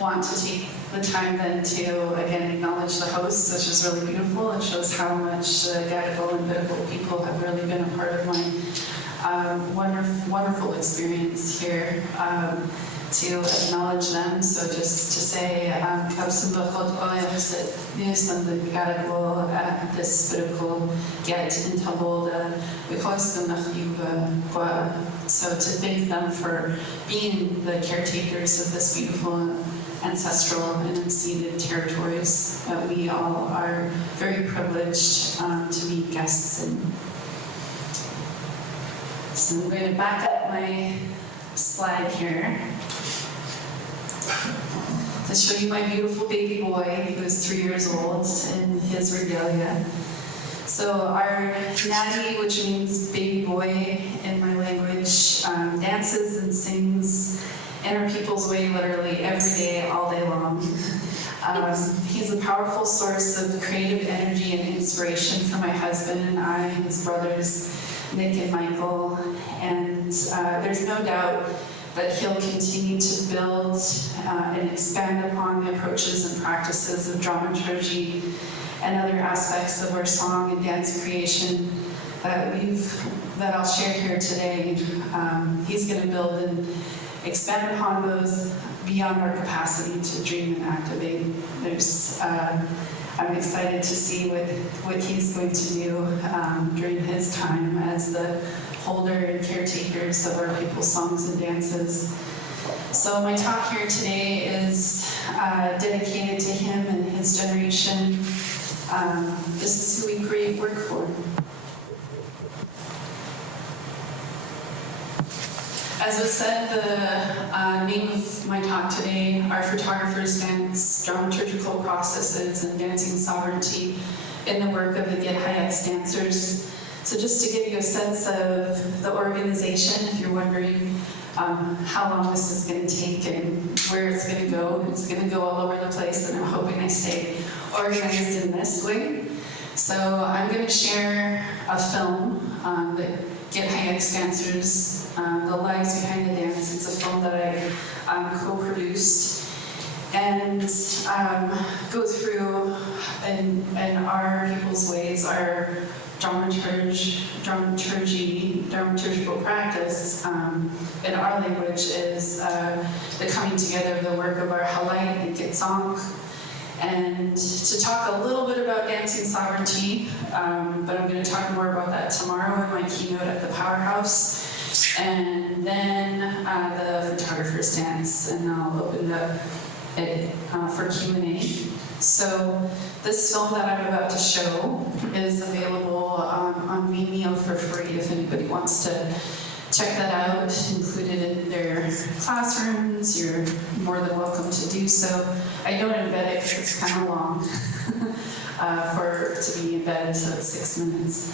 want to take the time then to, again, acknowledge the hosts, which is really beautiful. It shows how much the Gadigal and Biddable people have really been a part of my wonderful experience here. To acknowledge them, so just to say, this biblical get in Tabolda, so to thank them for being the caretakers of this beautiful ancestral and unceded territories that we all are very privileged to be guests in. So I'm going to back up my slide here to show you my beautiful baby boy who is 3 years old in his regalia. So our Natty, which means baby boy in my language, dances and sings in our people's way literally every day, all day long. He's a powerful source of creative energy and inspiration for my husband and I, his brothers, Nick and Michael, and there's no doubt that he'll continue to build and expand upon the approaches and practices of dramaturgy and other aspects of our song and dance creation that I'll share here today. He's going to build and expand upon those beyond our capacity to dream and activate. I'm excited to see what he's going to do during his time as the holder and caretakers of our people's songs and dances. So my talk here today is dedicated to him and his generation. This is who we create work for. As was said, the name of my talk today are Photographers Dance, Dramaturgical Processes, and Dancing Sovereignty in the work of the Githayex dancers. So just to give you a sense of the organization, if you're wondering how long this is going to take and where it's going to go all over the place, and I'm hoping I stay organized in this way. So I'm going to share a film that Githayex dancers, The Lives Behind the Dance. It's a film that I co-produced and go through in our people's ways, our dramaturgical practice in our language is the coming together of the work of our halai and Gitsong. And to talk a little bit about dancing sovereignty, but I'm going to talk more about that tomorrow in my keynote at the Powerhouse. And then the photographers dance, and I'll open up it for Q&A. So this film that I'm about to show is available on Vimeo for free if anybody wants to check that out, included in their classrooms. You're more than welcome to do so. I don't embed it because it's kind of long to be embedded, so it's 6 minutes.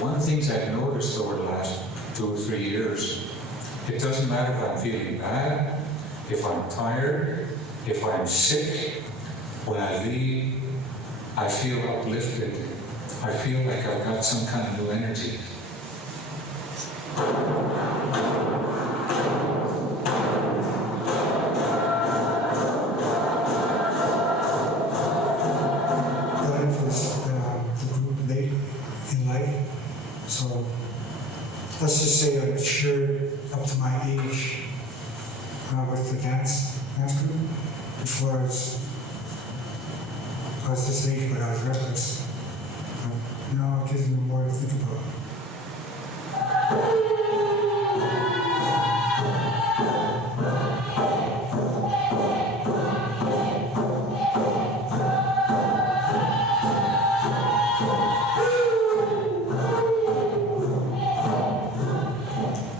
One of the things I've noticed over the last 2 or 3 years, it doesn't matter if I'm feeling bad, if I'm tired, if I'm sick, when I leave, I feel uplifted. I feel like I've got some kind of new energy. Breakfast let's just say I matured up to my age with the dance group. Before I was this age, but I was reckless. Now it gives me more to think about.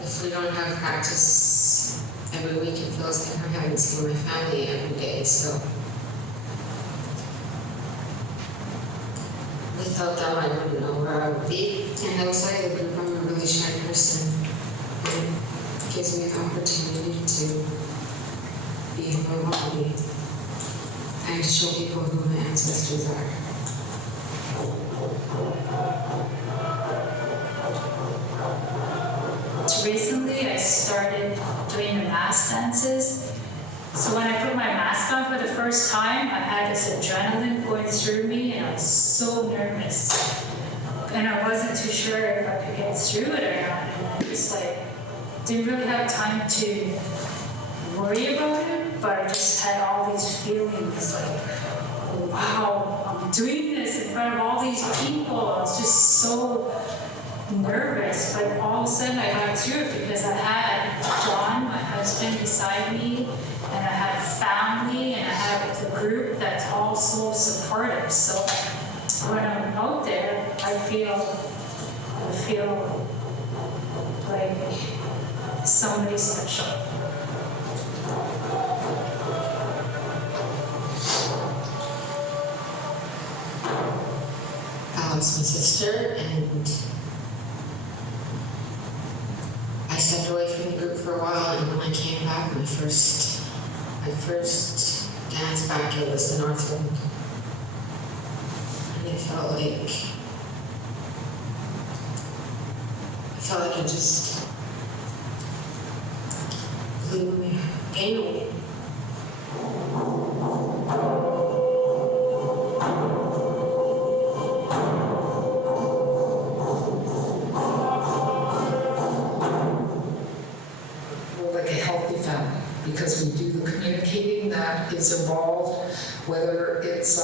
If we don't have practice every week, it feels like I'm having to see my family every day, so without them, I wouldn't know where I would be. And outside of the group, I'm a really shy person. And it gives me the opportunity to be who I want to be and to show people who my ancestors are. Recently, I started doing the mask dances. So when I put my mask on for the first time, I had this adrenaline going through me, and I was so nervous. And I wasn't too sure if I could get through it or not. And I just didn't really have time to worry about it, but I just had all these feelings wow, I'm doing this in front of all these people. I was just so nervous, but all of a sudden I got through it because I had John, my husband, beside me, and I had family, and I had the group that's all so supportive. So when I'm out there, I feel like somebody special. Alex, my sister, and I stepped away from the group for a while, and when I came back, my first dance back, it was the North Wind. And it felt like it just blew me pain away. Because we do the communicating that is involved, whether it's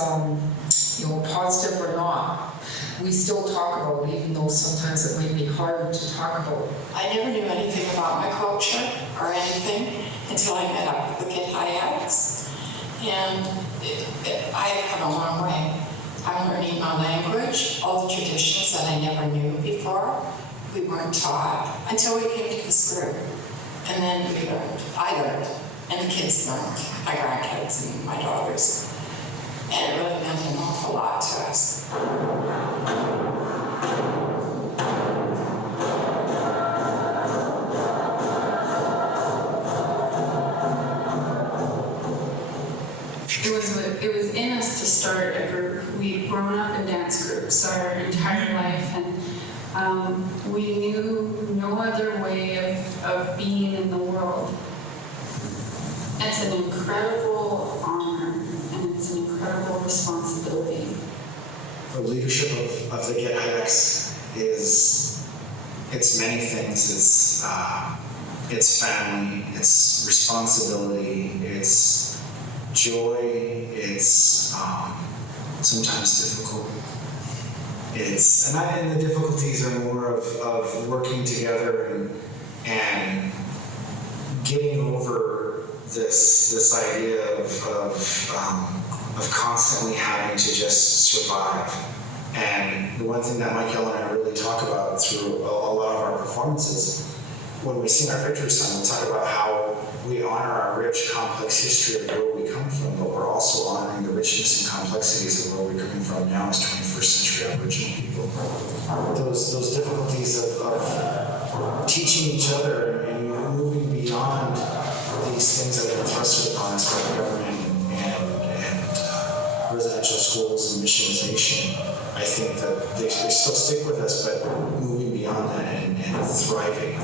positive or not. We still talk about it, even though sometimes it may be hard to talk about. I never knew anything about my culture or anything until I met up with the Kid Hayaks. And I've come a long way. I'm learning my language, all the traditions that I never knew before. We weren't taught until we came to this group. And then we learned, I learned, and the kids learned, my grandkids and my daughters. And it really meant an awful lot to us. It was in us to start a group. We'd grown up in dance groups our entire life, and we knew no other way of being in the world. It's an incredible honor, and it's an incredible responsibility. The leadership of the Get Hayaks it's many things. It's family, it's responsibility, it's joy, it's sometimes difficult. And the difficulties are more of working together and getting over this idea of constantly having to just survive. And the one thing that Mique'l and I really talk about through a lot of our performances, when we sing our victory song, we talk about how we honor our rich, complex history of where we come from, but we're also honoring the richness and complexities of where we're coming from now as 21st century Aboriginal people. Those difficulties of teaching each other and moving beyond these things that have been thrusted upon us by the government and residential schools and missionization. I think that they still stick with us, but moving beyond that and thriving.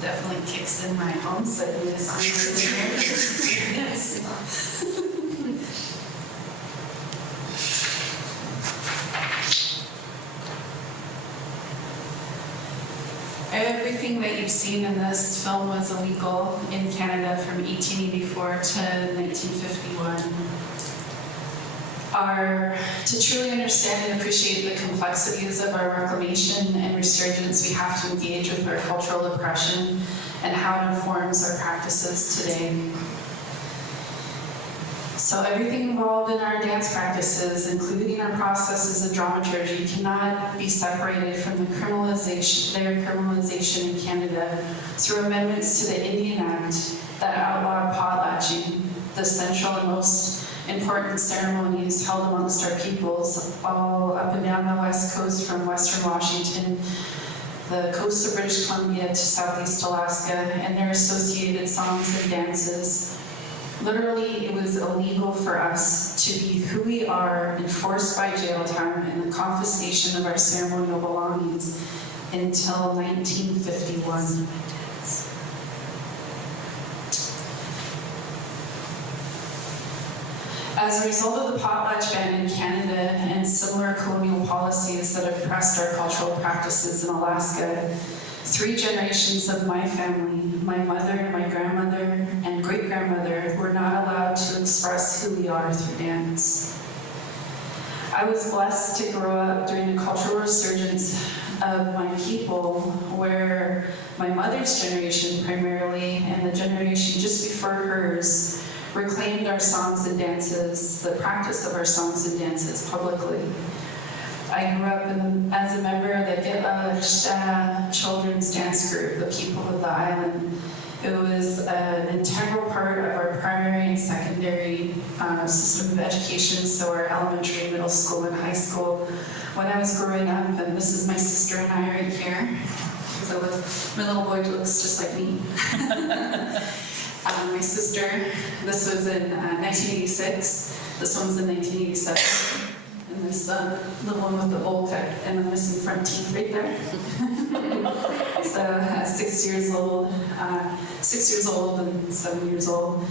Definitely kicks in my homesickness. Yes. Everything that you've seen in this film was illegal in Canada from 1884 to 1951. To truly understand and appreciate the complexities of our reclamation and resurgence, we have to engage with our cultural oppression and how it informs our practices today. So everything involved in our dance practices, including our processes of dramaturgy, cannot be separated from their criminalization in Canada through amendments to the Indian Act that outlawed potlatching, the central and most important ceremonies held amongst our peoples, all up and down the west coast from western Washington, the coast of British Columbia to southeast Alaska, and their associated songs and dances. Literally, it was illegal for us to be who we are, enforced by jail time and the confiscation of our ceremonial belongings until 1951. As a result of the potlatch ban in Canada and similar colonial policies that oppressed our cultural practices in Alaska, 3 generations of my family, my mother, my grandmother, and great-grandmother, were not allowed to express who we are through dance. I was blessed to grow up during the cultural resurgence of my people, where my mother's generation primarily, and the generation just before hers, reclaimed our songs and dances, the practice of our songs and dances publicly. I grew up as a member of the Mique'l children's dance group, the people of the island. It was an integral part of our primary and secondary system of education, so our elementary, middle school, and high school. When I was growing up, and this is my sister and I right here, because my little boy looks just like me. My sister, this was in 1986, this one's in 1987. And this little one with the bowl cut and the missing front teeth right there. So 6 years old, 6 years old and 7 years old.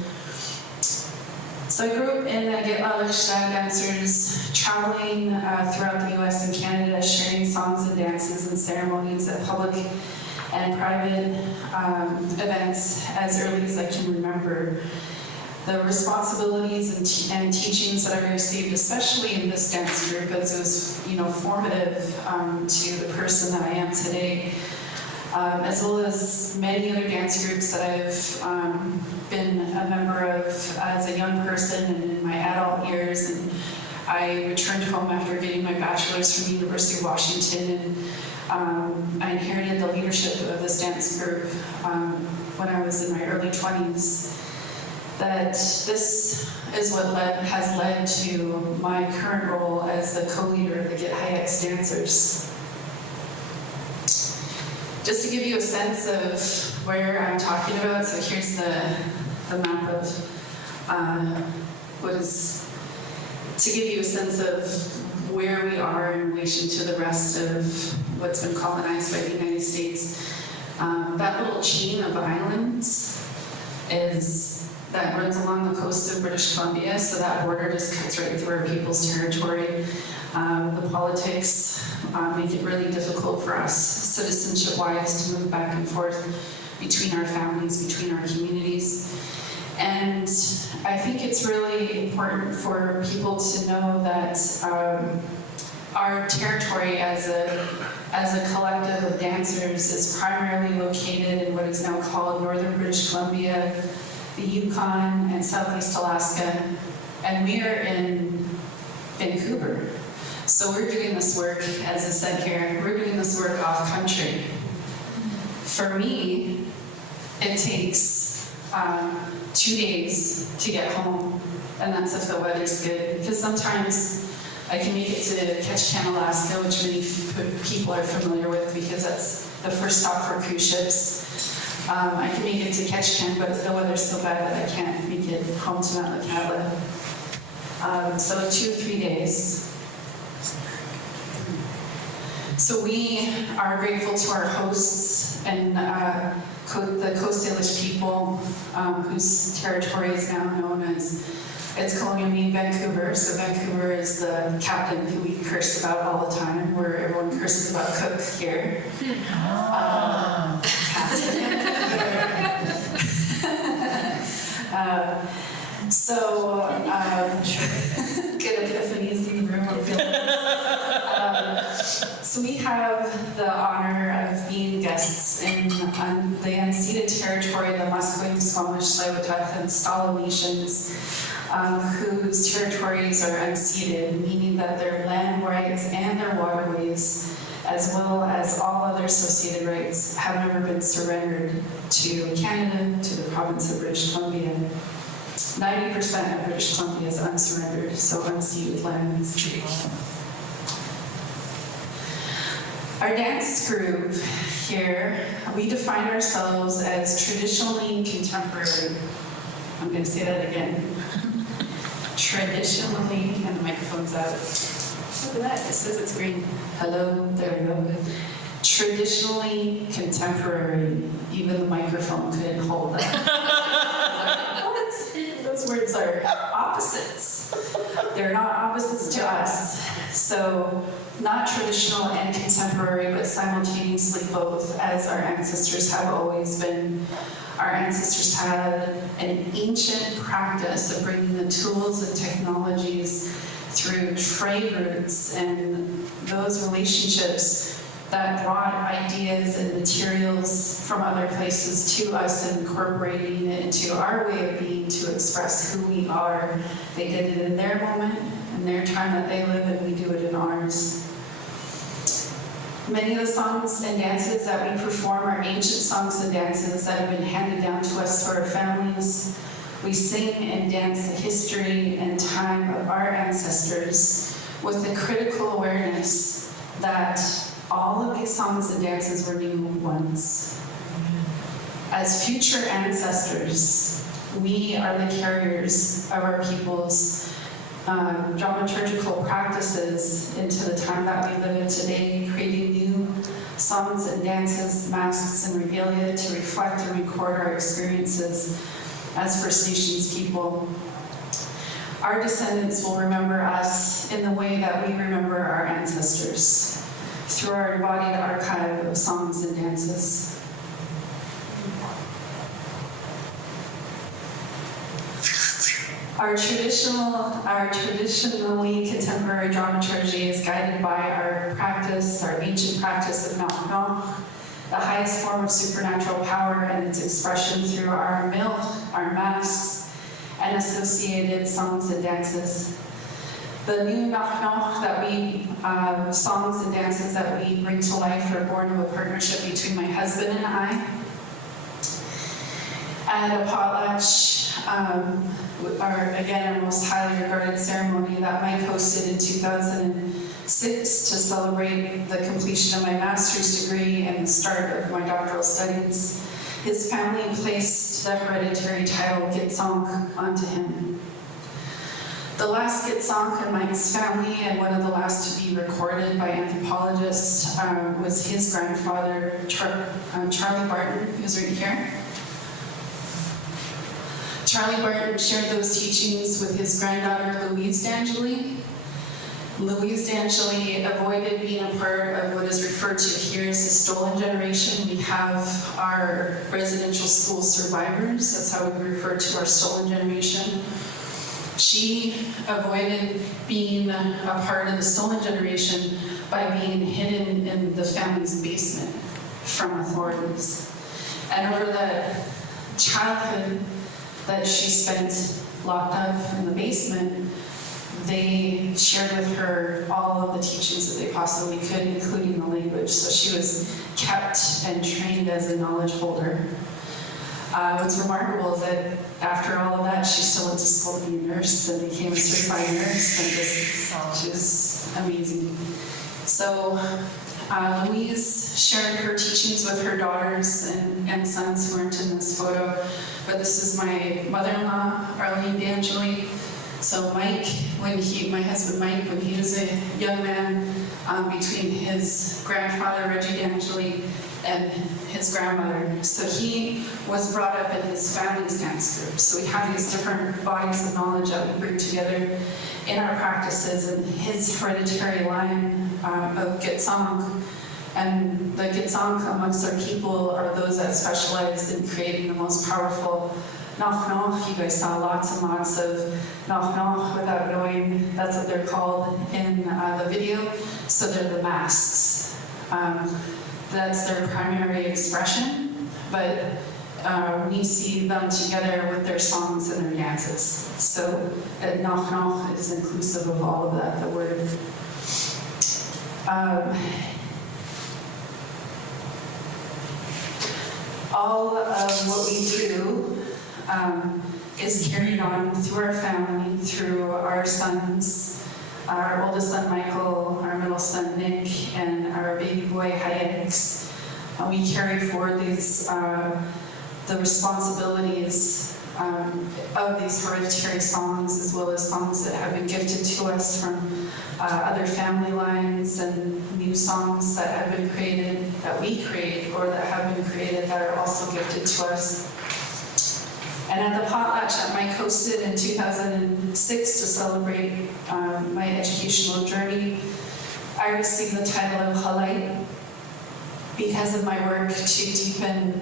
So I grew up in Mique'l dancers, traveling throughout the US and Canada, sharing songs and dances and ceremonies at public and private events as early as I can remember. The responsibilities and teachings that I received, especially in this dance group, as it was, formative to the person that I am today, as well as many other dance groups that I've been a member of as a young person and in my adult years. And I returned home after getting my bachelor's from the University of Washington, and I inherited the leadership of this dance group when I was in my early 20s. That this is what has led to my current role as the co-leader of the Get High X dancers. Just to give you a sense of where I'm talking about, so here's the map of to give you a sense of where we are in relation to the rest of what's been colonized by the United States. That little chain of islands that runs along the coast of British Columbia, so that border just cuts right through our people's territory. The politics make it really difficult for us, citizenship-wise, to move back and forth between our families, between our communities. And I think it's really important for people to know that our territory as a collective of dancers is primarily located in what is now called Northern British Columbia, the Yukon, and Southeast Alaska, and we are in Vancouver. So we're doing this work, as I said here, we're doing this work off country. For me, it takes 2 days to get home, and that's if the weather's good, because sometimes I can make it to Ketchikan, Alaska, which many people are familiar with because that's the first stop for cruise ships. I can make it to Ketchikan, but the weather's so bad that I can't make it home to Metlakatla. So 2 or 3 days. So we are grateful to our hosts and the Coast Salish people, whose territory is now known as, it's colonially Vancouver. So Vancouver is the captain who we curse about all the time, where everyone curses about Cook here. Get epiphanies in the room. So we have the honor of being guests in the unceded territory of the Musqueam, Squamish, Tsleil-Waututh, and Stala nations, whose territories are unceded, meaning that their land rights and their waterways, as well as all other associated rights, have never been surrendered to Canada, to the province of British Columbia. 90% of British Columbia is unsurrendered, so unceded lands. Our dance group here, we define ourselves as traditionally contemporary. I'm going to say that again. Traditionally, and the microphone's out. Look at that, it says it's green. Hello, there we go. Traditionally contemporary. Even the microphone couldn't hold that. What? Those words are opposites. They're not opposites to us. So, not traditional and contemporary, but simultaneously both, as our ancestors have always been. Our ancestors had an ancient practice of bringing the tools and technologies through trade routes and those relationships that brought ideas and materials from other places to us and incorporating it into our way of being to express who we are. They did it in their moment, in their time that they live, and we do it in ours. Many of the songs and dances that we perform are ancient songs and dances that have been handed down to us through our families. We sing and dance the history and time of our ancestors with the critical awareness that all of these songs and dances were new once. As future ancestors, we are the carriers of our people's dramaturgical practices into the time that we live in today, creating new songs and dances, masks and regalia to reflect and record our experiences as First Nations people. Our descendants will remember us in the way that we remember our ancestors, through our embodied archive of songs and dances. Our traditionally contemporary dramaturgy is guided by our practice, our ancient practice of Mique'l, the highest form of supernatural power, and its expression through our milk, our masks, and associated songs and dances. The new Mique'l that songs and dances that we bring to life are born of a partnership between my husband and I. At a potlatch, our most highly regarded ceremony that Mike hosted in 2006 to celebrate the completion of my master's degree and the start of my doctoral studies. His family placed the hereditary title Gitsong onto him. The last Gitsong in Mike's family, and one of the last to be recorded by anthropologists, was his grandfather, Charlie Barton, who's right here. Charlie Barton shared those teachings with his granddaughter, Louise Dangeli. Louise Dangeli avoided being a part of what is referred to here as the stolen generation. We have our residential school survivors. That's how we refer to our stolen generation. She avoided being a part of the stolen generation by being hidden in the family's basement from authorities. And over the childhood that she spent locked up in the basement, they shared with her all of the teachings that they possibly could, including the language. So she was kept and trained as a knowledge holder. What's remarkable is that after all of that, she still went to school to be a nurse and became a certified nurse, and she was amazing. So Louise shared her teachings with her daughters and sons who aren't in this photo. But this is my mother-in-law, Annette Island. So Mike, my husband Mike, when he was a young man, between his grandfather, Reggie Dangeli, and his grandmother. So he was brought up in his family's dance group. So we have these different bodies of knowledge that we bring together in our practices, and his hereditary line of Gitsong. And the Gitsong amongst our people are those that specialize in creating the most powerful Noch Noch. You guys saw lots and lots of Noch Noch without knowing that's what they're called in the video. So they're the masks. That's their primary expression, but we see them together with their songs and their dances. So Noch Noch is inclusive of all of that, the word. All of what we do is carried on through our family, through our sons, our oldest son Michael, our middle son Nick, and our baby boy Hayeks. We carry forward these the responsibilities of these hereditary songs, as well as songs that have been gifted to us from other family lines, and new songs that have been created, that we create, or that have been created that are also gifted to us. And at the potlatch that Mike hosted in 2006 to celebrate my educational journey, I received the title of Halait because of my work to deepen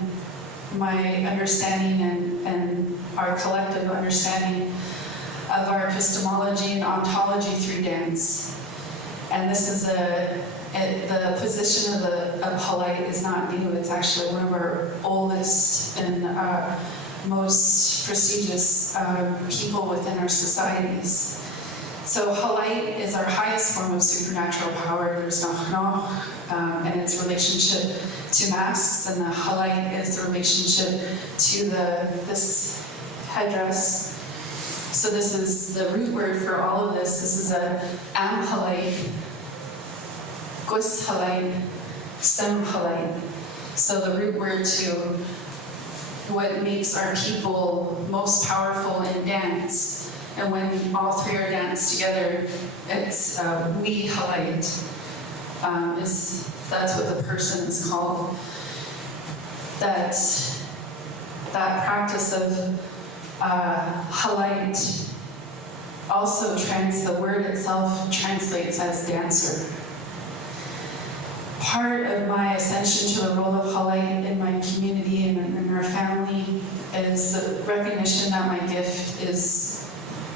my understanding and our collective understanding of our epistemology and ontology through dance. And this is the position of Halait is not new. It's actually one of our oldest and most prestigious people within our societies. So Halait is our highest form of supernatural power. There's Noch Noch and its relationship to masks, and the Halait is the relationship to this headdress. So this is the root word for all of this. This is a Am Halait, Gus Halait, Sem Halait. So the root word to what makes our people most powerful in dance. And when all three are danced together, it's we Halait. That's what the person is called. That practice of Halait also the word itself translates as dancer. Part of my ascension to the role of Halait in my community and in our family is the recognition that my gift is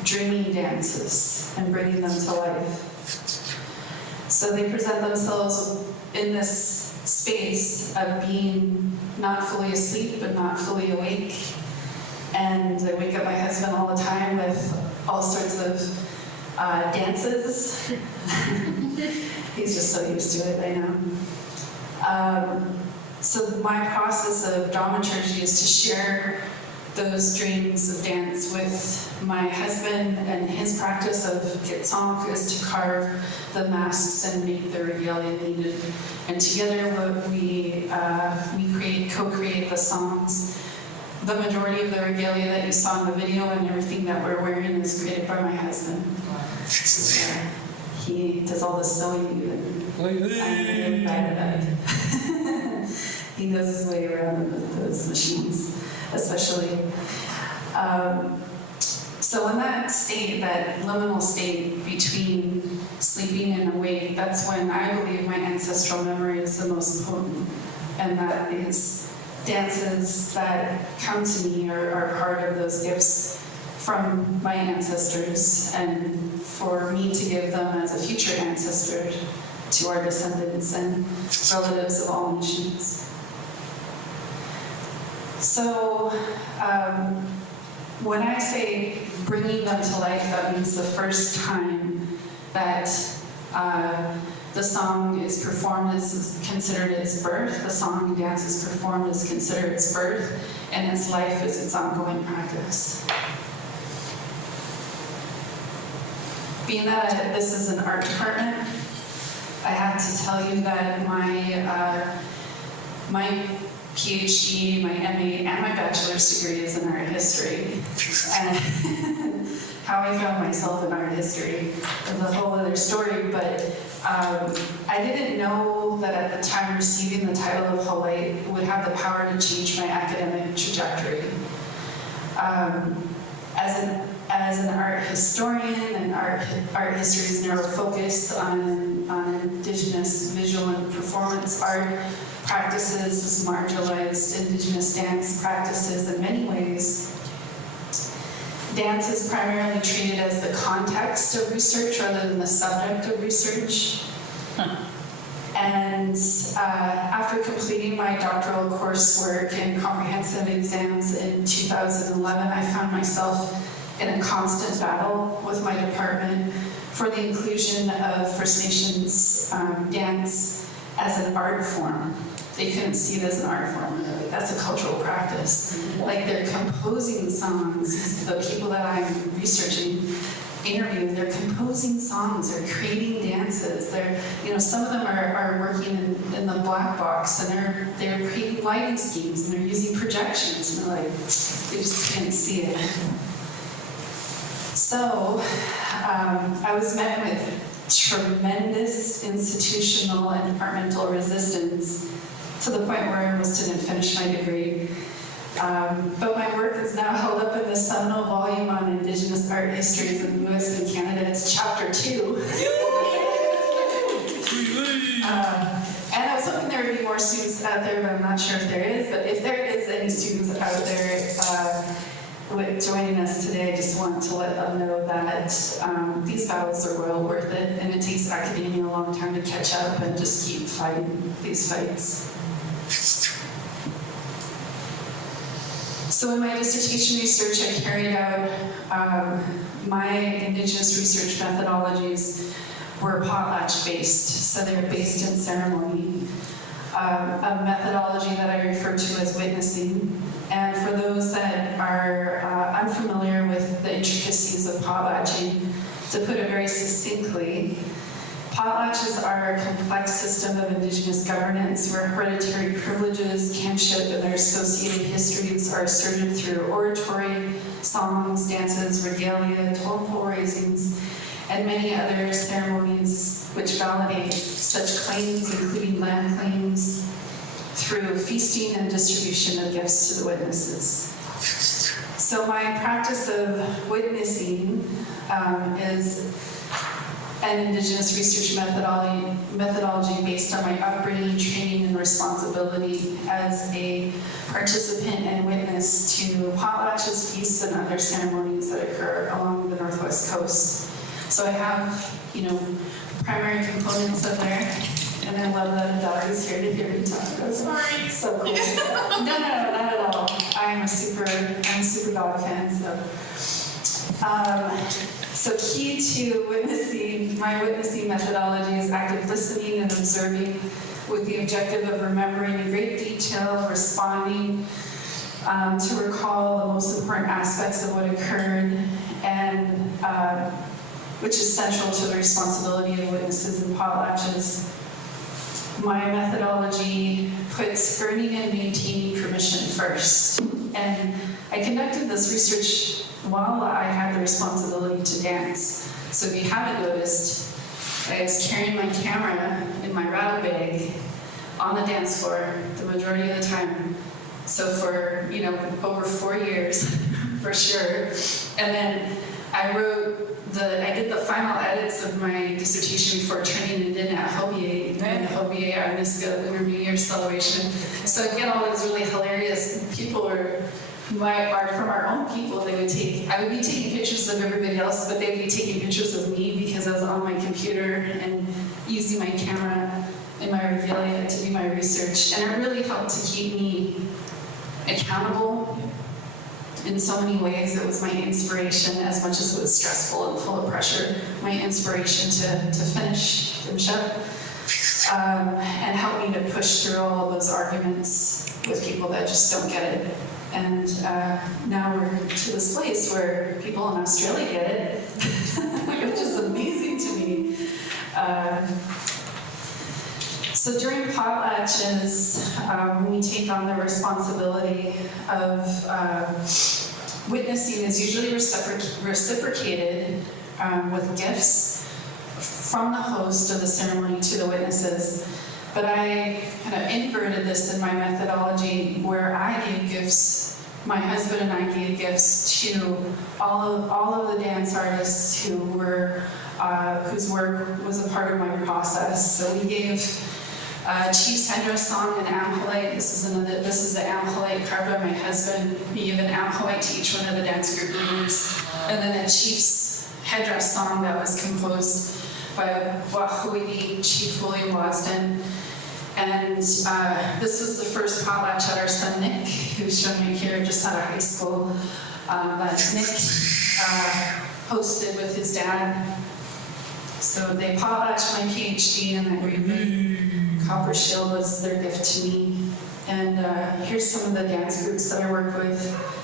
dreaming dances and bringing them to life. So they present themselves in this space of being not fully asleep but not fully awake. And I wake up my husband all the time with all sorts of dances. He's just so used to it by now. So my process of dramaturgy is to share those dreams of dance with my husband, and his practice of Gitsong is to carve the masks and make the regalia needed. And together we co-create the songs. The majority of the regalia that you saw in the video and everything that we're wearing is created by my husband. He does all the sewing even. I'm really bad at it. He knows his way around with those machines, especially. So in that state, that liminal state between sleeping and awake, that's when I believe my ancestral memory is the most potent. And that these dances that come to me are part of those gifts from my ancestors, and for me to give them as a future ancestor to our descendants and relatives of all nations. So when I say bringing them to life, that means the first time that the song is performed is considered its birth, the song and dance is performed is considered its birth, and its life is its ongoing practice. Being that this is an art department, I have to tell you that my PhD, my MA, and my bachelor's degree is in art history. And how I found myself in art history is a whole other story, but I didn't know that at the time receiving the title of Polite would have the power to change my academic trajectory. As an art historian, and art history's narrow focus on Indigenous visual and performance art practices, marginalized Indigenous dance practices in many ways. Dance is primarily treated as the context of research rather than the subject of research. And after completing my doctoral coursework and comprehensive exams in 2011, I found myself in a constant battle with my department for the inclusion of First Nations dance as an art form. They couldn't see it as an art form. They're like, that's a cultural practice. Like, they're composing songs. The people that I'm researching, interviewing, they're composing songs, they're creating dances. They're, some of them are working in the black box, and they're creating lighting schemes, and they're using projections, and they're like, they just can't see it. So I was met with tremendous institutional and departmental resistance to the point where I almost didn't finish my degree. But my work is now held up in the seminal volume on Indigenous art histories in the US and Canada. It's chapter 2. And I was hoping there would be more students out there, but I'm not sure if there is. But if there is any students out there joining us today, I just want to let them know that these battles are well worth it, and it takes academia a long time to catch up and just keep fighting these fights. So in my dissertation research, I carried out my Indigenous research methodologies were potlatch based, so they're based in ceremony. A methodology that I refer to as witnessing. And for those that are unfamiliar with the intricacies of potlatching, to put it very succinctly, potlatches are a complex system of Indigenous governance where hereditary privileges, kinship, and their associated histories are asserted through oratory, songs, dances, regalia, totem pole raisings, and many other ceremonies which validate such claims, including land claims, through feasting and distribution of gifts to the witnesses. So my practice of witnessing is an Indigenous research methodology based on my upbringing, training, and responsibility as a participant and witness to potlatches, feasts, and other ceremonies that occur along the Northwest Coast. So I have, primary components of there, and I love that Doug is here to hear me talk about it. Sorry. So cool. No, not at all. I'm a super dog fan, so key to witnessing, my witnessing methodology is active listening and observing with the objective of remembering in great detail, responding to recall the most important aspects of what occurred, and which is central to the responsibility of witnesses and potlatches. My methodology puts earning and maintaining permission first. And I conducted this research while I had the responsibility to dance. So if you haven't noticed, I was carrying my camera in my rattle bag on the dance floor the majority of the time. So for, over 4 years, for sure. And then I did the final edits of my dissertation before turning it in at Hobier, and Hobier our UNSW Lunar New Year celebration. So again, all those really hilarious people are from our own people. I would be taking pictures of everybody else, but they would be taking pictures of me because I was on my computer and using my camera in my regalia to do my research. And it really helped to keep me accountable in so many ways. It was my inspiration, as much as it was stressful and full of pressure, my inspiration to finish up and help me to push through all of those arguments with people that just don't get it. And now we're to this place where people in Australia get it, which is amazing to me. So during potlatches, we take on the responsibility of witnessing is usually reciprocated with gifts from the host of the ceremony to the witnesses. But I kind of inverted this in my methodology where I gave gifts, my husband and I gave gifts to all of the dance artists who were, whose work was a part of my process. So we gave Chief's headdress song and ampelite. This is the ampelite carved by my husband. We gave an ampelite to each one of the dance group leaders. And then a Chief's headdress song that was composed by Wahuidi Chief William Wasden. And this was the first potlatch that our son Nick, who's shown me here just out of high school, that Nick hosted with his dad. So they potlatched my PhD, and that green copper shield was their gift to me. And here's some of the dance groups that I work with,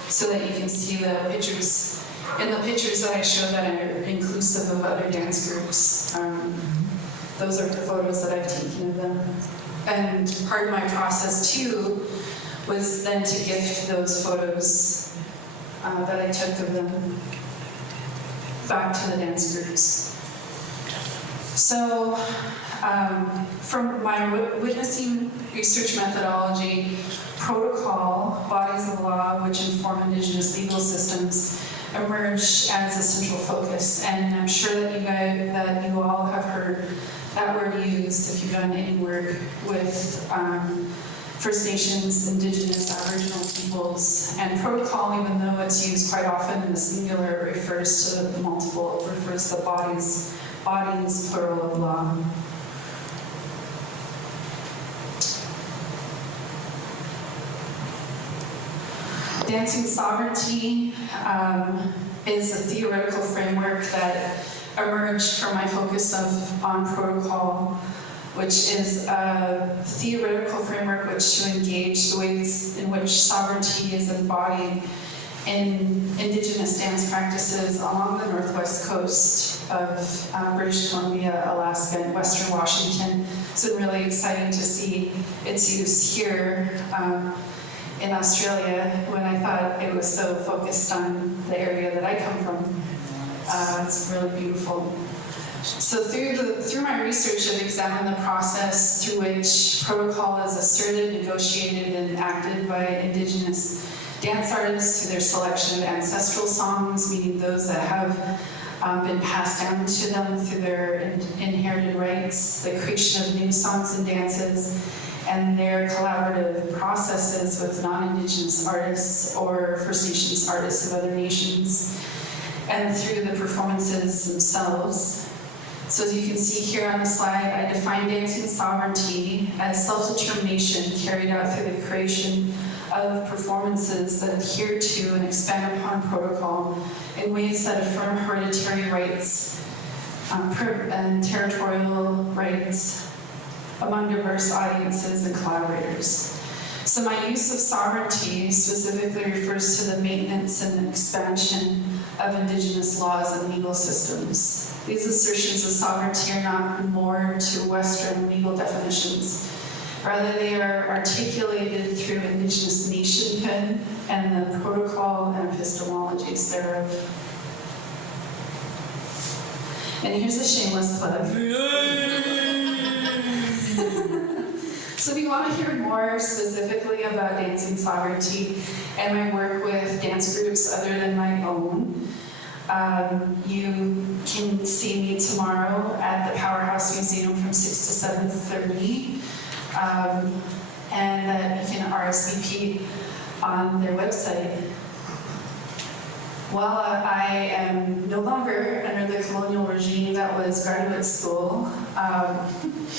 so that you can see the pictures. In the pictures that I show that are inclusive of other dance groups, those are the photos that I've taken of them. And part of my process too was then to gift those photos that I took of them back to the dance groups. So from my witnessing research methodology, protocol, bodies of law which inform Indigenous legal systems emerged as a central focus. And I'm sure that you all have heard that word used if you've done any work with First Nations, Indigenous, Aboriginal peoples. And protocol, even though it's used quite often in the singular, it refers to the multiple, it refers to bodies, plural of law. Dancing sovereignty is a theoretical framework that emerged from my focus on protocol, which is a theoretical framework which to engage the ways in which sovereignty is embodied in Indigenous dance practices along the northwest coast of British Columbia, Alaska, and Western Washington. It's been really exciting to see its use here in Australia when I thought it was so focused on the area that I come from. It's really beautiful. So through my research, I've examined the process through which protocol is asserted, negotiated, and acted by Indigenous dance artists through their selection of ancestral songs, meaning those that have been passed down to them through their inherited rights, the creation of new songs and dances, and their collaborative processes with non-Indigenous artists or First Nations artists of other nations, and through the performances themselves. So as you can see here on the slide, I define dancing sovereignty as self-determination carried out through the creation of performances that adhere to and expand upon protocol in ways that affirm hereditary rights and territorial rights among diverse audiences and collaborators. So my use of sovereignty specifically refers to the maintenance and expansion of Indigenous laws and legal systems. These assertions of sovereignty are not moored to Western legal definitions. Rather, they are articulated through Indigenous nationhood and the protocol and epistemologies thereof. And here's a shameless plug. So if you want to hear more specifically about dancing sovereignty and my work with dance groups other than my own, you can see me tomorrow at the Powerhouse Museum from 6 to 7:30. And that you can RSVP on their website. While I am no longer under the colonial regime that was graduate school,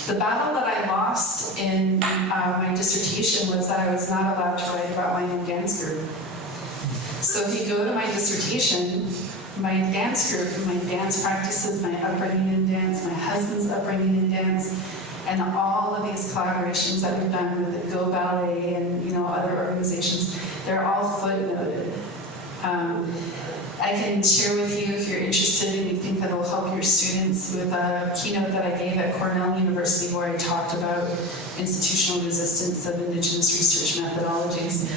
the battle that I lost in my dissertation was that I was not allowed to write about my own dance group. So if you go to my dissertation, my dance group, my dance practices, my upbringing in dance, my husband's upbringing in dance, and all of these collaborations that we've done with the Go Ballet and other organizations, they're all footnoted. I can share with you if you're interested and you think that will help your students with a keynote that I gave at Cornell University where I talked about institutional resistance of Indigenous research methodologies.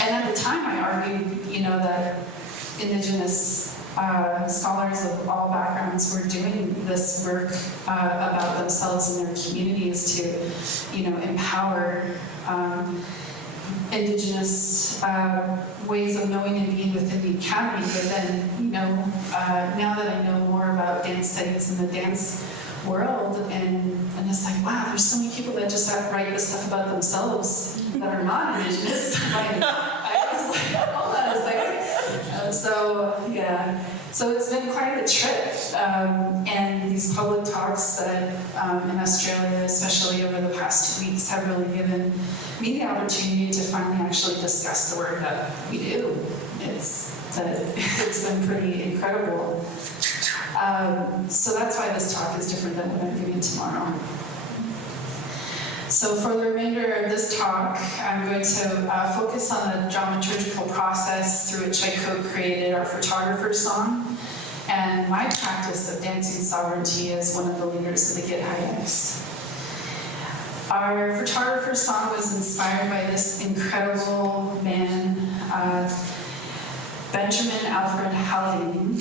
And at the time I argued, that Indigenous scholars of all backgrounds were doing this work about themselves and their communities to, empower Indigenous ways of knowing and being within the academy. But then, now that I know more about dance studies and the dance world, and it's like, wow, there's so many people that just write this stuff about themselves that are not Indigenous. I was like, hold on a second. So it's been quite a trip, and these public talks that in Australia, especially over the past 2 weeks, have really given me the opportunity to finally actually discuss the work that we do. It's been pretty incredible. So that's why this talk is different than what I'm giving tomorrow. So for the remainder of this talk, I'm going to focus on the dramaturgical process through which I co-created our photographer song and my practice of dancing sovereignty as one of the leaders of the Git-Hi-X. Our photographer song was inspired by this incredible man, Benjamin Alfred Haldane,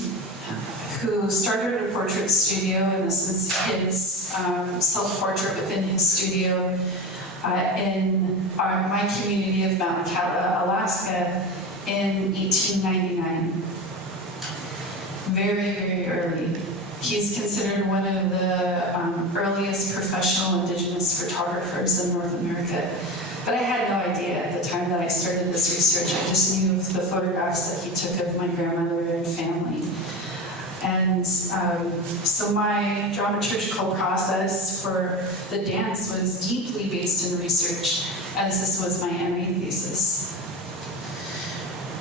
who started a portrait studio, and this is his self-portrait within his studio in my community of Metlakatla, Alaska, in 1899. Very, very early. He's considered one of the earliest professional Indigenous photographers in North America. But I had no idea at the time that I started this research. I just knew of the photographs that he took of my grandmother and family. And so my dramaturgical process for the dance was deeply based in research, as this was my MA thesis.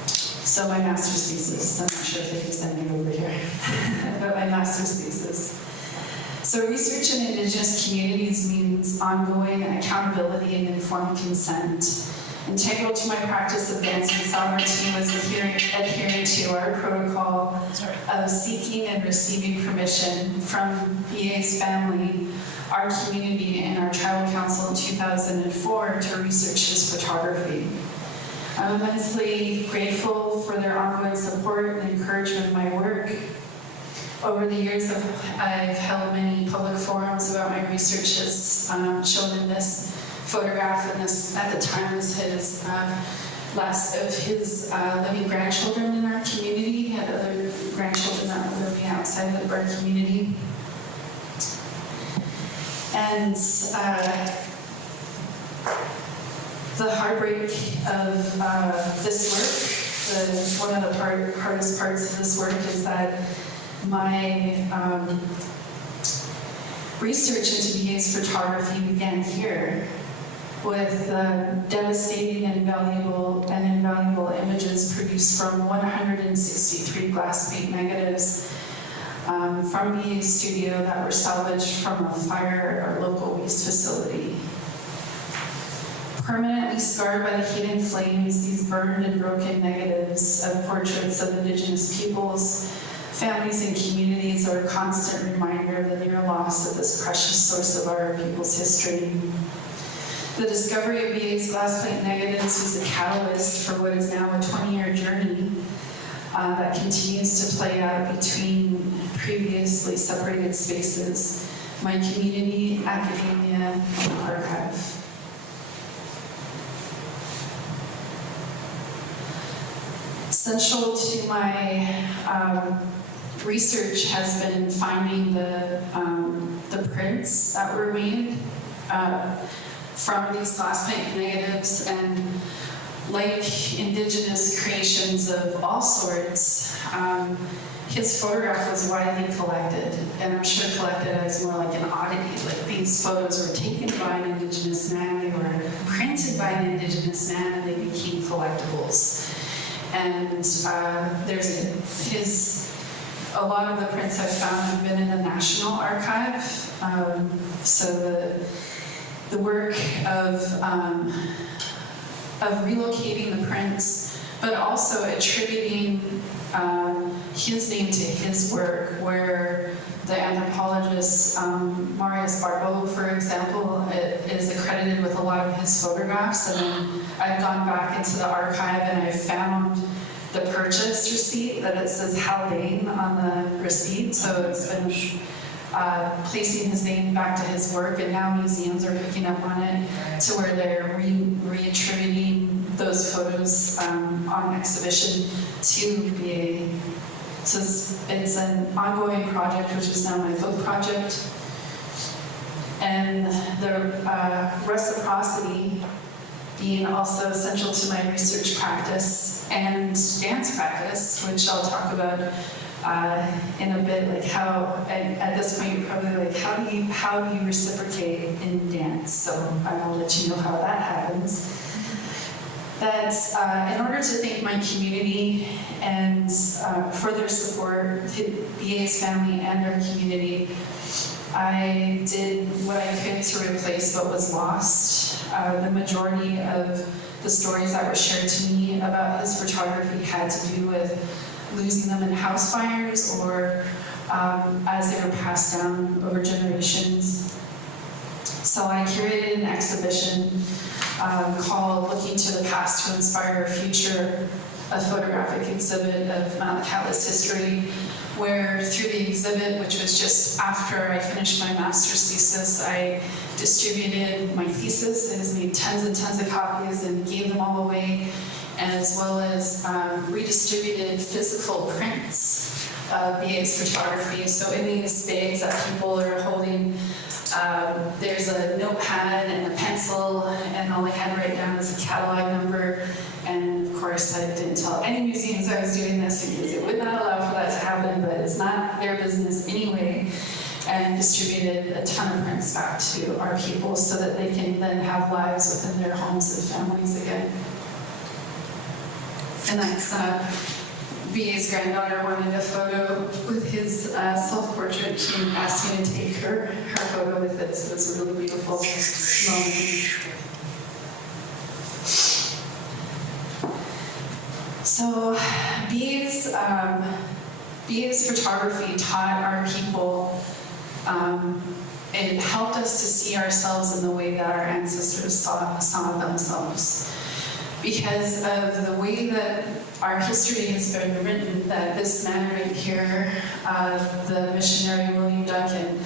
So my master's thesis, I'm not sure if they can send me over here, but my master's thesis. So research in Indigenous communities means ongoing accountability and informed consent. Integral to my practice of dancing sovereignty was adhering to our protocol of seeking and receiving permission from BA's family, our community, and our tribal council in 2004 to research his photography. I'm immensely grateful for their ongoing support and encouragement of my work. Over the years, I've held many public forums about my research, as shown in this photograph, and this at the time was his last of his living grandchildren in our community. He had other grandchildren that were living outside of our community. And the heartbreak of this work, one of the hardest parts of this work is that my research into BA's photography began here, with devastating and invaluable images produced from 163 glass plate negatives from BA's studio that were salvaged from a fire at our local waste facility. Permanently scarred by the heat and flames, these burned and broken negatives of portraits of Indigenous peoples, families, and communities are a constant reminder of the near loss of this precious source of our people's history. The discovery of BA's glass plate negatives was a catalyst for what is now a 20-year journey that continues to play out between previously separated spaces, my community, academia, and archive. Central to my research has been finding the prints that were made from these glass plate negatives, and like Indigenous creations of all sorts, his photograph was widely collected, and I'm sure collected as more like an oddity, like these photos were taken by an Indigenous man, they were printed by an Indigenous man, and they became collectibles. And a lot of the prints I've found have been in the National Archive. So the work of relocating the prints, but also attributing his name to his work, where the anthropologist Marius Barbeau, for example, is accredited with a lot of his photographs, and then I've gone back into the archive and I've found the purchase receipt that it says Haldane on the receipt, so it's been placing his name back to his work, and now museums are picking up on it to where they're reattributing those photos on exhibition to BA. So it's an ongoing project, which is now my book project. And the reciprocity being also essential to my research practice and dance practice, which I'll talk about in a bit, like how, at this point you're probably like, how do you reciprocate in dance? So I'll let you know how that happens. That in order to thank my community and for their support, BA's family and our community, I did what I could to replace what was lost. The majority of the stories that were shared to me about his photography had to do with losing them in house fires or as they were passed down over generations. So I curated an exhibition called Looking to the Past to Inspire a Future, a photographic exhibit of Metlakatla's history, where through the exhibit, which was just after I finished my master's thesis, I distributed my thesis. It has made tons and tons of copies and gave them all away, as well as redistributed physical prints of BA's photography. So in these bags that people are holding, there's a notepad and a pencil, and all I had to write down was a catalog number. And of course, I didn't tell any museums I was doing this because it would not allow for that to happen, but it's not their business anyway. And distributed a ton of prints back to our people so that they can then have lives within their homes and families again. And that's BA's granddaughter wanted a photo with his self-portrait. She asked me to take her photo with it, so it was a really beautiful moment. So BA's photography taught our people, it helped us to see ourselves in the way that our ancestors saw themselves. Because of the way that our history has been written, that this man right here, the missionary William Duncan,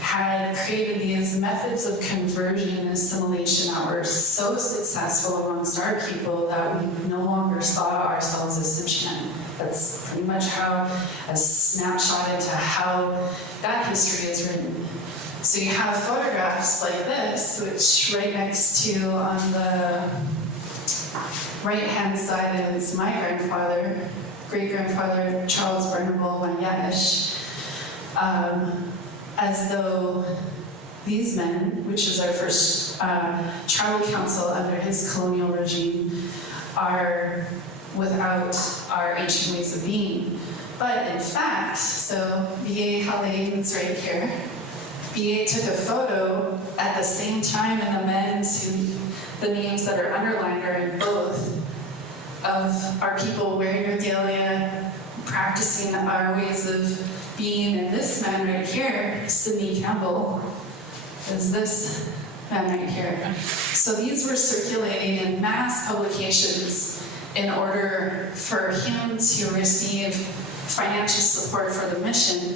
had created these methods of conversion and assimilation that were so successful amongst our people that we no longer saw ourselves as Tsimshian. That's pretty much how, a snapshot into how that history is written. So you have photographs like this, which right next to on the right-hand side is my grandfather, great-grandfather Charles Barnable Wanyash, as though these men, which is our first tribal council under his colonial regime, are without our ancient ways of being. But in fact, so B.A. Halane's right here, B.A. took a photo at the same time, and the men's who, the names that are underlined are in both, of our people wearing regalia, practicing our ways of being. And this man right here, Sidney Campbell, is this man right here. So these were circulating in mass publications in order for him to receive financial support for the mission.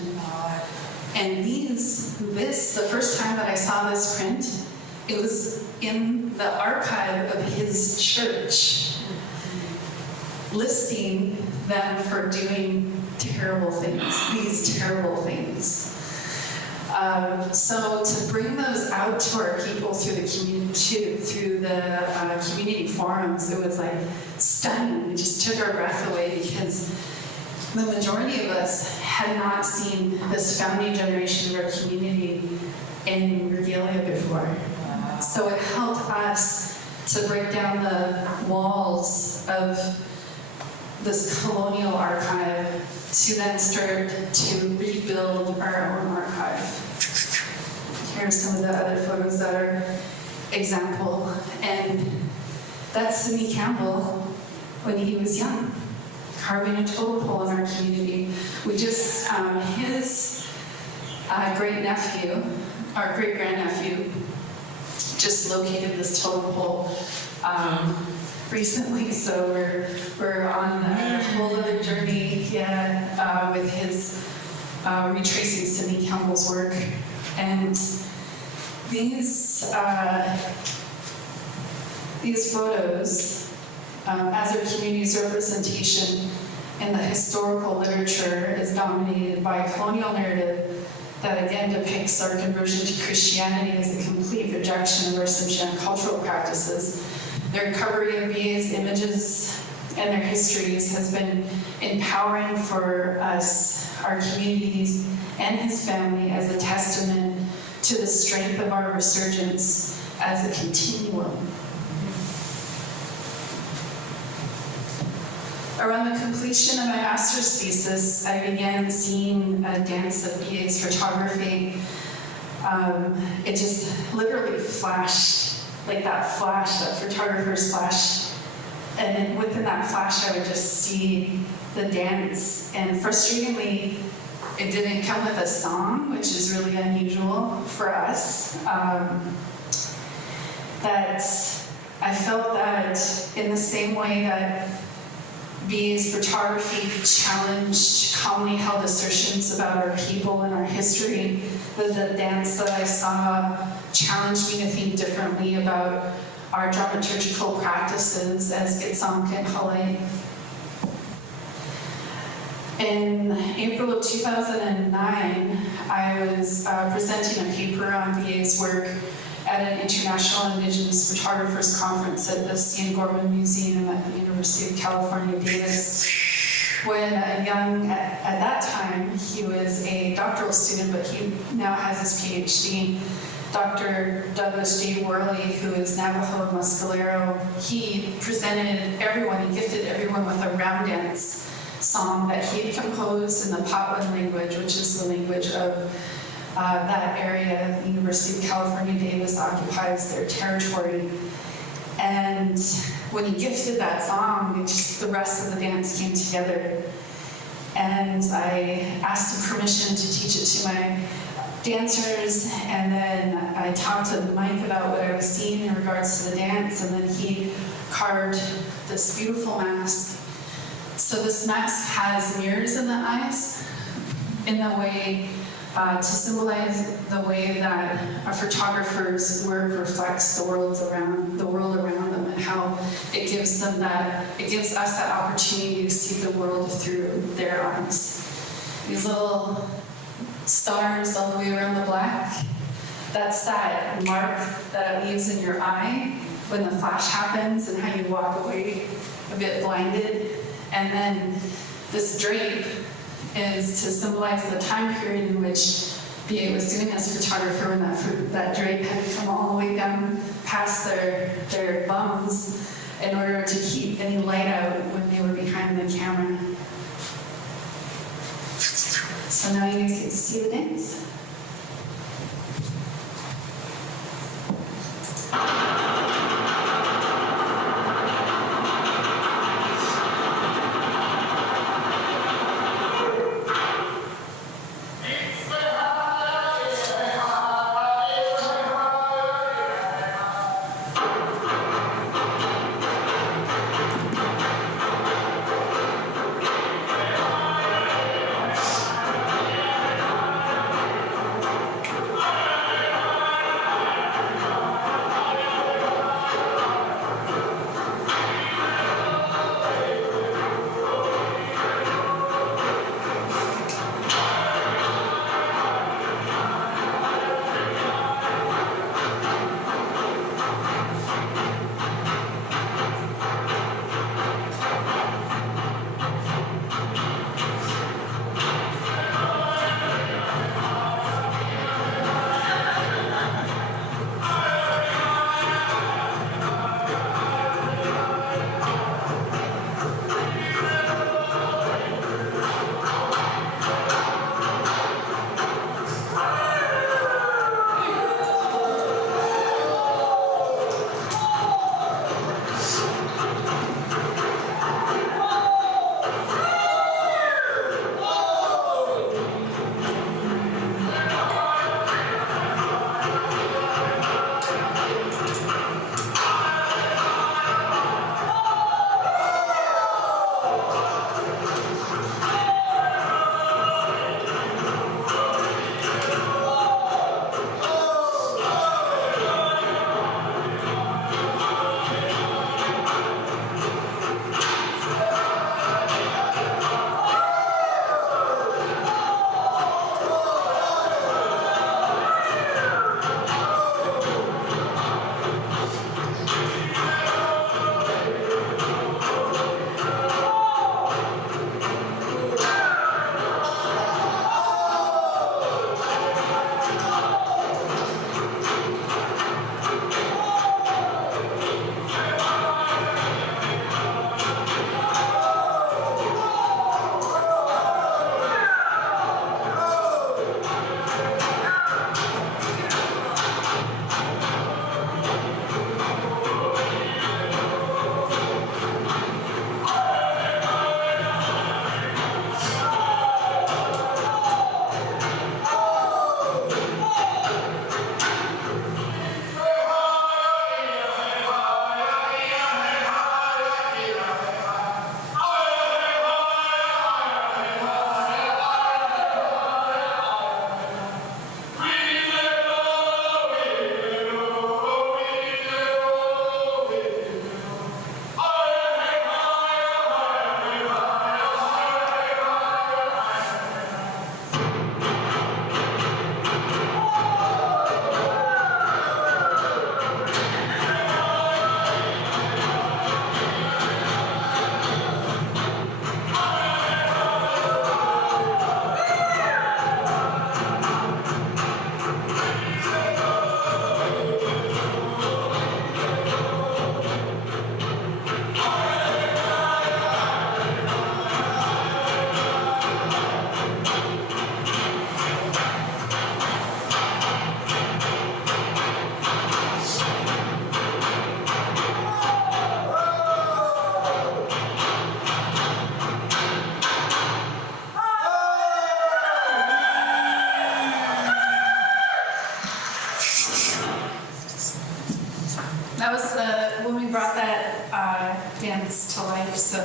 And the first time that I saw this print, it was in the archive of his church, listing them for doing terrible things, these terrible things. So to bring those out to our people through the community forums, it was like stunning. It just took our breath away because the majority of us had not seen this founding generation of our community in regalia before. So it helped us to break down the walls of this colonial archive to then start to rebuild our own archive. Here are some of the other photos that are example. And that's Sidney Campbell when he was young, carving a totem pole in our community. We just, his great-nephew, our great-grandnephew, just located this totem pole recently, so we're on retracing Sidney Campbell's work. And these photos, as a community's representation in the historical literature, is dominated by a colonial narrative that again depicts our conversion to Christianity as a complete rejection of our Tsimshian cultural practices. The recovery of BA's images and their histories has been empowering for us, our communities, and his family as a testament to the strength of our resurgence as a continuum. Around the completion of my master's thesis, I began seeing a dance of BA's photography. It just literally flashed, like that flash, that photographer's flash. And then within that flash, I would just see the dance. And frustratingly, it didn't come with a song, which is really unusual for us. That I felt that in the same way that BA's photography challenged commonly held assertions about our people and our history, the dance that I saw challenged me to think differently about our dramaturgical practices as Gitsong and Halay. In April of 2009, I was presenting a paper on BA's work at an International Indigenous Photographers Conference at the C.N. Gorman Museum at the University of California, Davis. When a young, at that time, he was a doctoral student, but he now has his PhD, Dr. Douglas J. Worley, who is Navajo Mescalero, he presented everyone, he gifted everyone with a round dance song that he had composed in the Patwin language, which is the language of that area. The University of California, Davis occupies their territory. And when he gifted that song, the rest of the dance came together. And I asked him permission to teach it to my dancers, and then I talked to Mike about what I was seeing in regards to the dance, and then he carved this beautiful mask. So this mask has mirrors in the eyes in the way to symbolize the way that a photographer's work reflects the world around them, and how it gives us that opportunity to see the world through their eyes. These little stars all the way around the black, that's that mark that it leaves in your eye when the flash happens and how you walk away a bit blinded. And then this drape is to symbolize the time period in which BA was doing as a photographer, when that drape had come all the way down past their bums in order to keep any light out when they were behind the camera. So now you guys get to see the dance.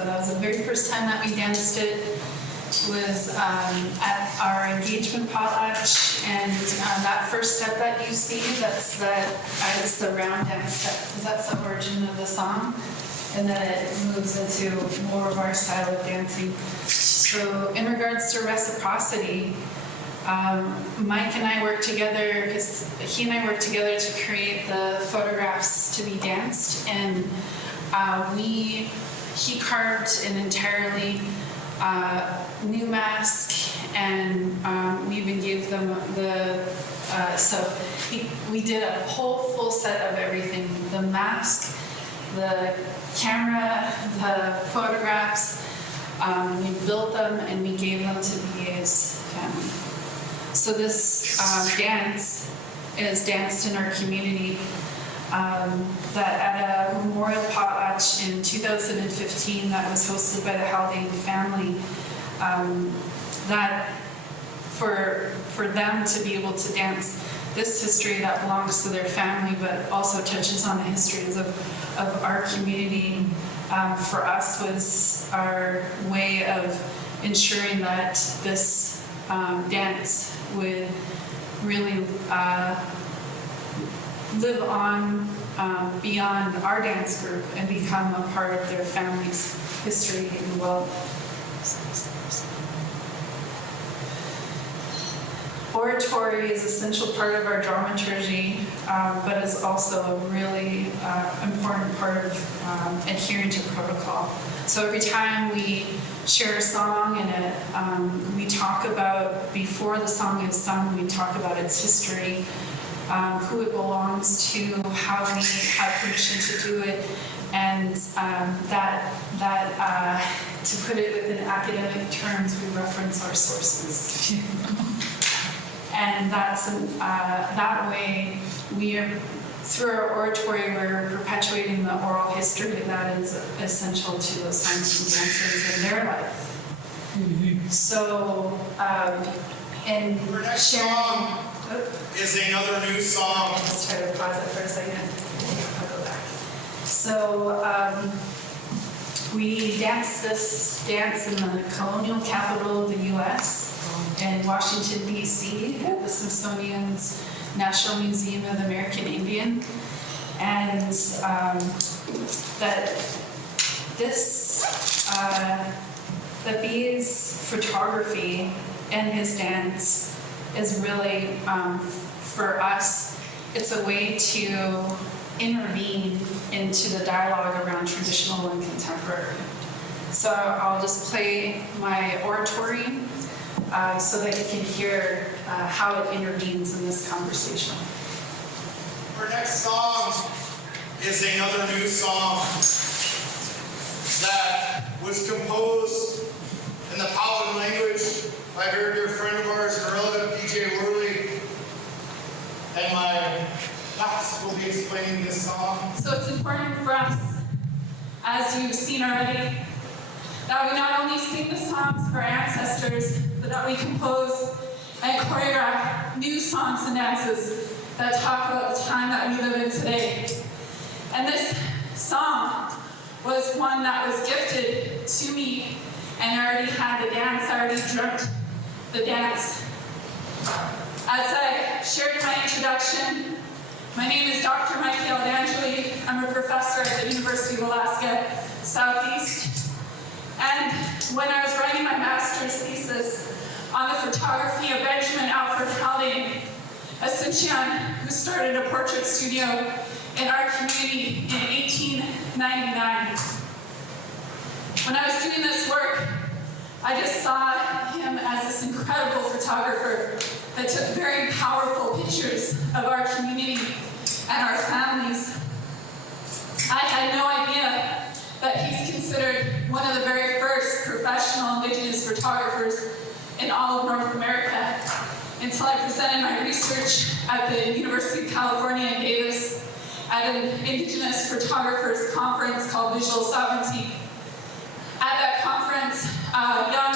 that was the very first time that we danced it. Was at our engagement potlatch, and that first step that you see, that's the round dance step, because that's the origin of the song, and then it moves into more of our style of dancing. So in regards to reciprocity, Mike and I worked together, because he and I worked together to create the photographs to be danced, and he carved an entirely new mask, and we even gave them we did a whole full set of everything: the mask, the camera, the photographs. We built them and we gave them to BA's family. So this dance is danced in our community. That at a memorial potlatch in 2015 that was hosted by the Haldane family, that for them to be able to dance this history that belongs to their family but also touches on the histories of our community, for us was our way of ensuring that this dance would really live on beyond our dance group and become a part of their family's history in the world. Oratory is an essential part of our dramaturgy, but is also a really important part of adhering to protocol. So every time we share a song and we talk about, before the song is sung, we talk about its history, who it belongs to, how we have permission to do it, and to put it within academic terms, we reference our sources. And that's that way we are, through our oratory, we're perpetuating the oral history that is essential to those songs and dances in their life. Mm-hmm. So, and our next sharing. song is another new song. Let's try to pause it for a second. I'll go back. So we danced this dance in the colonial capital of the U.S. in Washington, D.C. at the Smithsonian's National Museum of the American Indian, and that B's photography and his dance is really, for us, it's a way to intervene into the dialogue around traditional and contemporary. So I'll just play my oratory so that you can hear how it intervenes in this conversation. Our next song is another new song that was composed in the Powhatan language by a very dear friend of ours, and relative, DJ Worley, and my Knox will be explaining this song. So it's important for us, as you've seen already, that we not only sing the songs of our ancestors, but that we compose and choreograph new songs and dances that talk about the time that we live in today. And this song was one that was gifted to me, and I already had the dance, I already dreamt the dance. As I shared in my introduction, my name is Dr. Mique'l Dangeli. I'm a professor at the University of Alaska Southeast. And when I was writing my master's thesis on the photography of Benjamin Alfred Haldane, a Tsimshian who started a portrait studio in our community in 1899. When I was doing this work, I just saw him as this incredible photographer that took very powerful pictures of our community and our families. I had no idea that he's considered one of the very first professional Indigenous photographers in all of North America until I presented my research at the University of California in Davis at an Indigenous photographers conference called Visual Sovereignty. At that conference, a young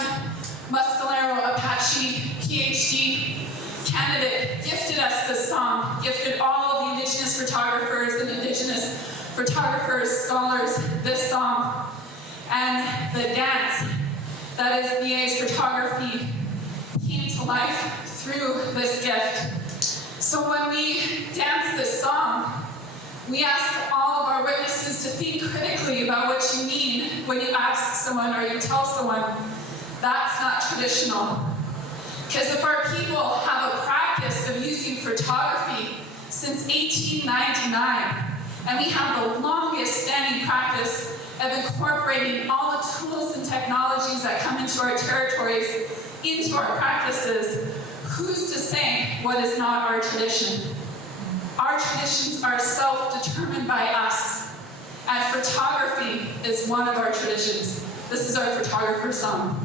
Muscalero Apache PhD candidate gifted us this song, gifted all of the Indigenous photographers and Indigenous photographers, scholars, this song. And the dance, that is BA's photography, came to life through this gift. So when we dance this song, we ask all of our witnesses to think critically about what you mean when you ask someone or you tell someone, that's not traditional. Because if our people have a practice of using photography since 1899, and we have the longest standing practice of incorporating all the tools and technologies that come into our territories into our practices, who's to say what is not our tradition? Our traditions are self-determined by us, and photography is one of our traditions. This is our photographer song.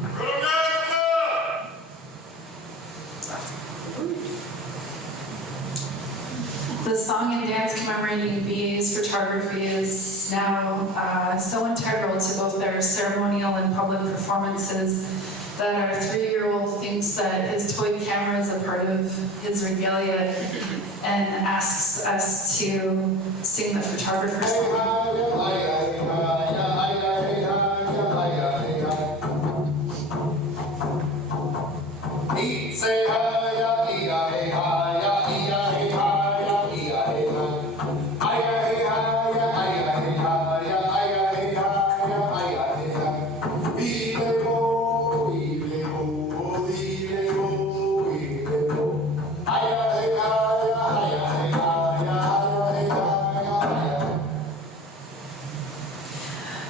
The song and dance commemorating BA's photography is now so integral to both their ceremonial and public performances that our 3-year-old thinks that his toy camera is a part of his regalia and asks us to sing the photographer song.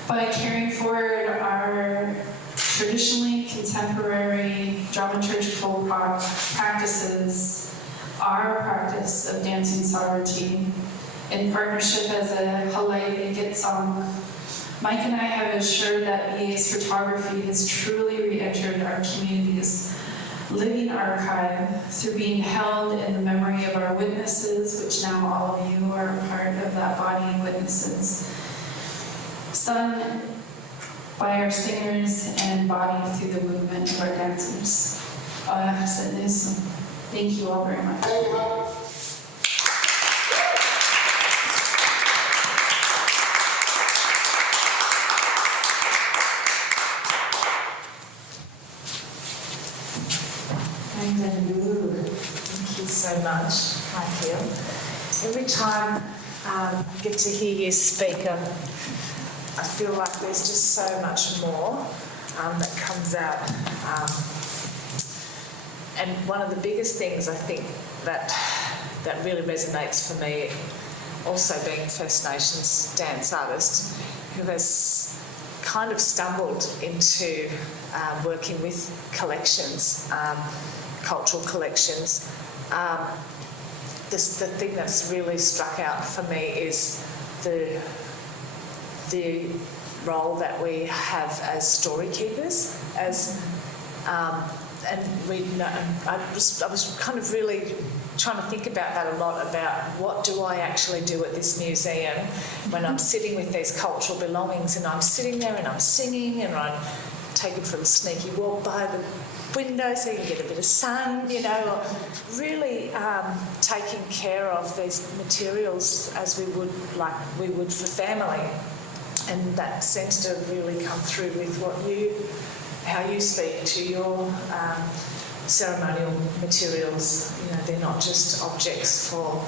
By carrying forward our traditionally contemporary dramaturgical practices, our practice of dancing sovereignty, in partnership as a Hawaii Git song, Mike and I have assured that BA's photography has truly re-entered our community's living archive through being held in the memory of our witnesses, which now all of you are a part of that body of witnesses, sung by our singers and embodied through the movement of our dancers. Thank you all very much. Thank you so much, I feel. Every time I get to hear you speak, I feel like there's just so much more that comes out. And one of the biggest things I think that really resonates for me, also being a First Nations dance artist who has kind of stumbled into working with collections, cultural collections. The thing that's really struck out for me is the role that we have as story keepers, and I was kind of really trying to think about that a lot, about what do I actually do at this museum when I'm sitting with these cultural belongings, and I'm sitting there and I'm singing and I'm taking a little sneaky walk by the window so you can get a bit of sun, or really taking care of these materials as we would for family. And that seems to really come through with how you speak to your ceremonial materials. They're not just objects they're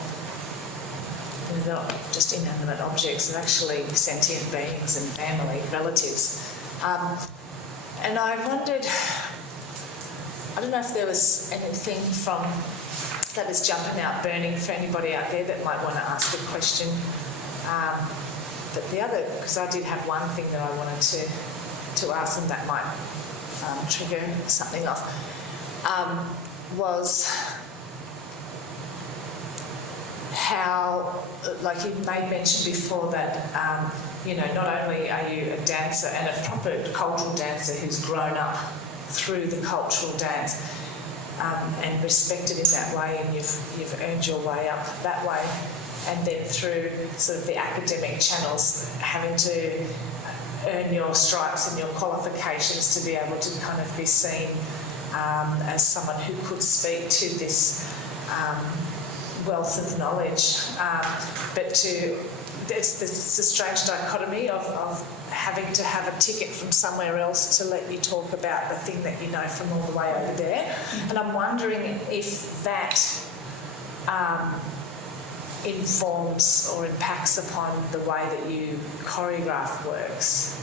not just inanimate objects, they're actually sentient beings and family, relatives. And I wondered, I don't know if there was anything that is jumping out, burning for anybody out there that might want to ask a question. But the other, because I did have one thing that I wanted to ask, and that might trigger something off, was how, like you made mention before that, not only are you a dancer and a proper cultural dancer who's grown up through the cultural dance and respected in that way, and you've earned your way up that way, and then through sort of the academic channels, having to earn your stripes and your qualifications to be able to kind of be seen as someone who could speak to this wealth of knowledge, but to it's a strange dichotomy of having to have a ticket from somewhere else to let you talk about the thing that you know from all the way over there. And I'm wondering if that informs or impacts upon the way that you choreograph works.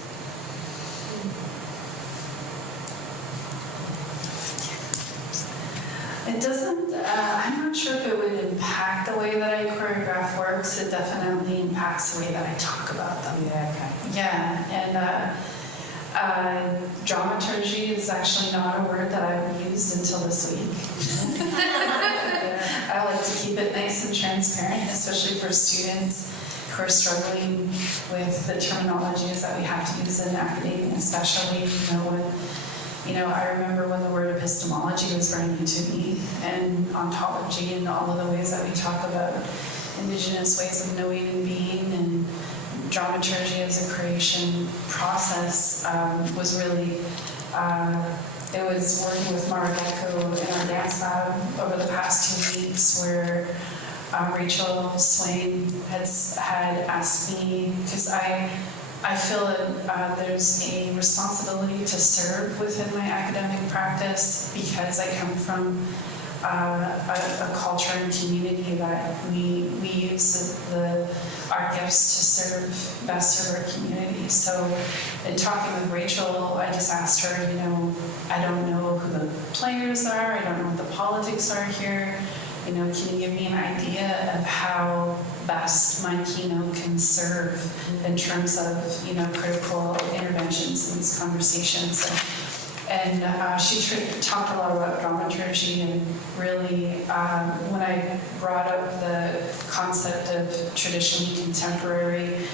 It doesn't, I'm not sure if it would impact the way that I choreograph works. It definitely impacts the way that I talk about them. Yeah, okay. Yeah, and dramaturgy is actually not a word that I've used until this week. I like to keep it nice and transparent, especially for students who are struggling with the terminologies that we have to use in academia, especially, I remember when the word epistemology was very new to me, and ontology and all of the ways that we talk about Indigenous ways of knowing and being, and dramaturgy as a creation process was really, it was working with Mara Gecko in our dance lab over the past 2 weeks where Rachel Swain had asked me, because I feel that there's a responsibility to serve within my academic practice because I come from a culture and community that we use our gifts to best serve our community. So in talking with Rachel, I just asked her, I don't know who the players are, I don't know what the politics are here. Can you give me an idea of how best my keynote can serve in terms of, critical interventions in these conversations? And she talked a lot about dramaturgy, and really, when I brought up the concept of traditionally contemporary,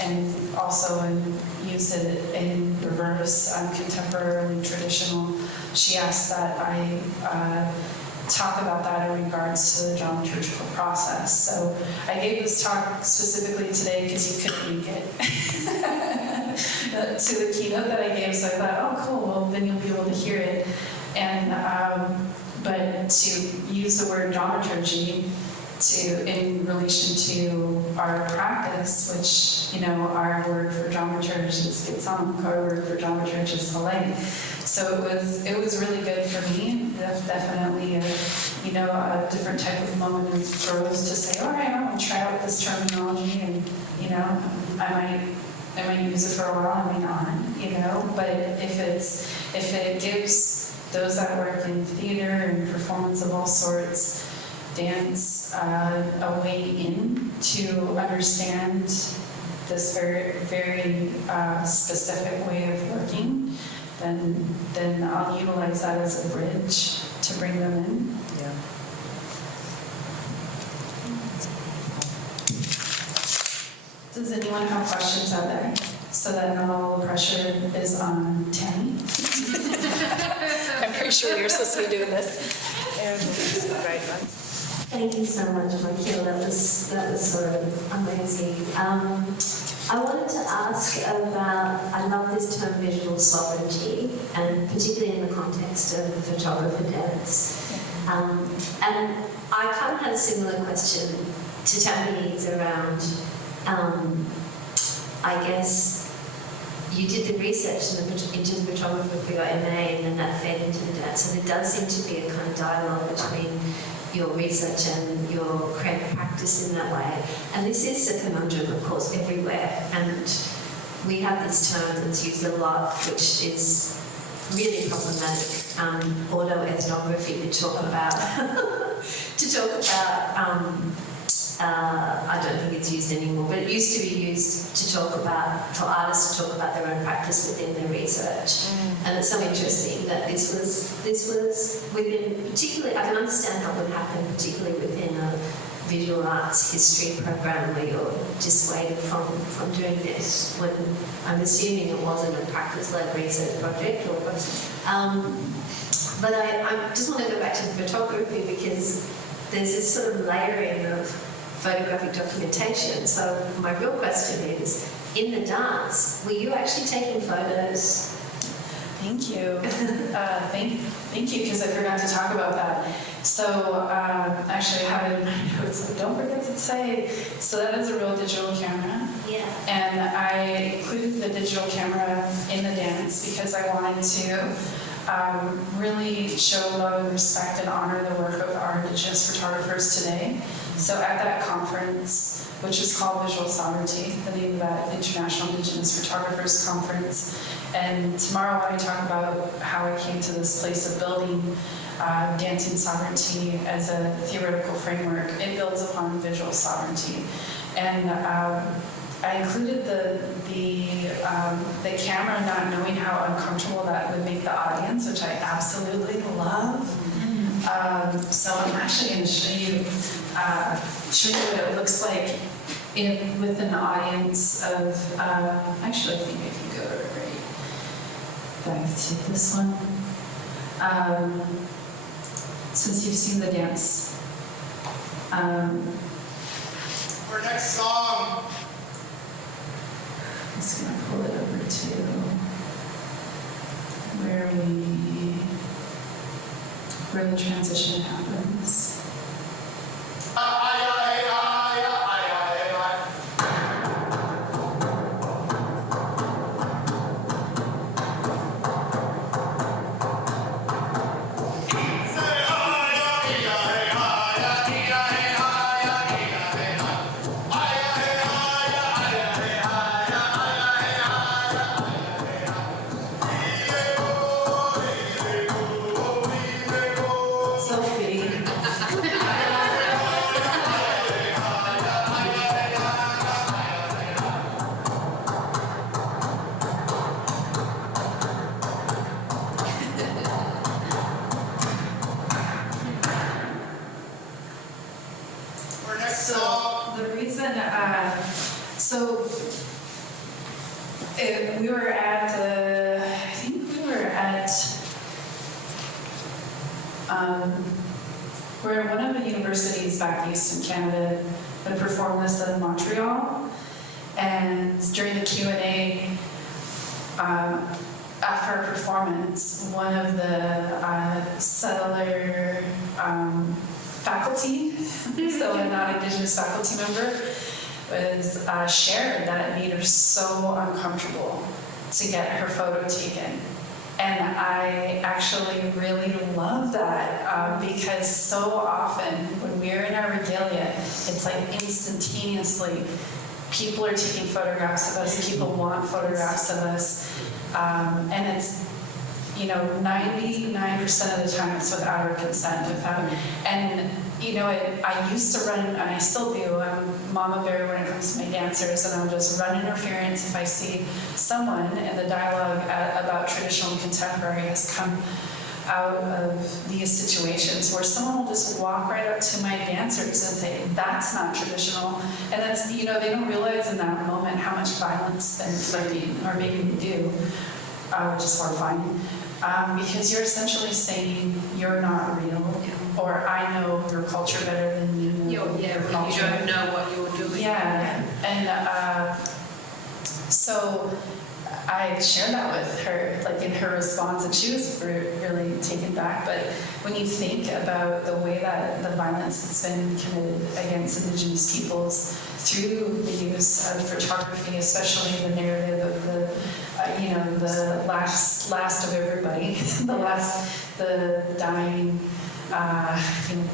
and also used it in reverse, contemporarily traditional, she asked that I talk about that in regards to the dramaturgical process. So I gave this talk specifically today because you couldn't make it to the keynote that I gave, so I thought, oh cool, well then you'll be able to hear it. And but to use the word dramaturgy in relation to our practice, which our word for dramaturge is gitsam, our word for dramaturge is haleng. So it was really good for me. Definitely a different type of moment of growth to say, all right, I want to try out this terminology, and I might use it for a while, I may not, but if it gives those that work in theater and performance of all sorts, dance, a way in to understand this very, very specific way of working, then I'll utilize that as a bridge to bring them in. Yeah. Does anyone have questions out there? So that not all the pressure is on Tammi. I'm pretty sure you're supposed to be doing this. And this is a great one. Thank you so much, Mique'l. That was sort of amazing. I wanted to ask about, I love this term visual sovereignty, and particularly in the context of the photographer dance. And I kind of had a similar question to Tammy's around, I guess, you did the research into the photographer for your MA, and then that fed into the dance. And it does seem to be a kind of dialogue between your research and your creative practice in that way. And this is a conundrum, of course, everywhere. And we have this term that's used a lot, which is really problematic, autoethnography, to talk about, I don't think it's used anymore, but it used to be used to talk about, for artists to talk about their own practice within their research. And it's so interesting that this was within, particularly, I can understand how it would happen, particularly within a visual arts history program where you're dissuaded from doing this, when I'm assuming it wasn't a practice-led research project. But I just want to go back to the photography, because there's this sort of layering of photographic documentation. So my real question is, in the dance, were you actually taking photos? Thank you. Thank you, because I forgot to talk about that. So actually I have it in my notes, but don't forget to say, so that is a real digital camera. Yeah. And I included the digital camera in the dance because I wanted to really show love and respect and honor the work of our Indigenous photographers today. So at that conference, which is called Visual Sovereignty, the name of that International Indigenous Photographers Conference, and tomorrow when I talk about how I came to this place of building dancing sovereignty as a theoretical framework, it builds upon visual sovereignty. And I included the camera, not knowing how uncomfortable that would make the audience, which I absolutely love. So I'm actually going to show you what it looks like within the audience of. Actually, I think I can go right back to this one. Since you've seen the dance. Our next song. I'm just going to pull it over to where the transition happens. We're at one of the universities back east in Canada that performed this in Montreal, and during the Q&A after our performance, one of the settler faculty, so a non-Indigenous faculty member, was shared that it made her so uncomfortable to get her photo taken. And I actually really love that because so often when we're in our regalia, it's like instantaneously people are taking photographs of us, people want photographs of us, and it's, 99% of the time it's without our consent, and I used to run, and I still do, I'm mama bear when it comes to my dancers, and I'll just run interference if I see someone in the dialogue about traditional and contemporary has come out of these situations where someone will just walk right up to my dancers and say, that's not traditional. And that's, they don't realize in that moment how much violence they're inflicting, or maybe they do, which is horrifying. Because you're essentially saying you're not real, or I know your culture better than you know your culture. You don't know what you're doing. Yeah, and so I shared that with her, like in her response, and she was really taken back. But when you think about the way that the violence that's been committed against Indigenous peoples through the use of photography, especially the narrative of the last of everybody, the dying,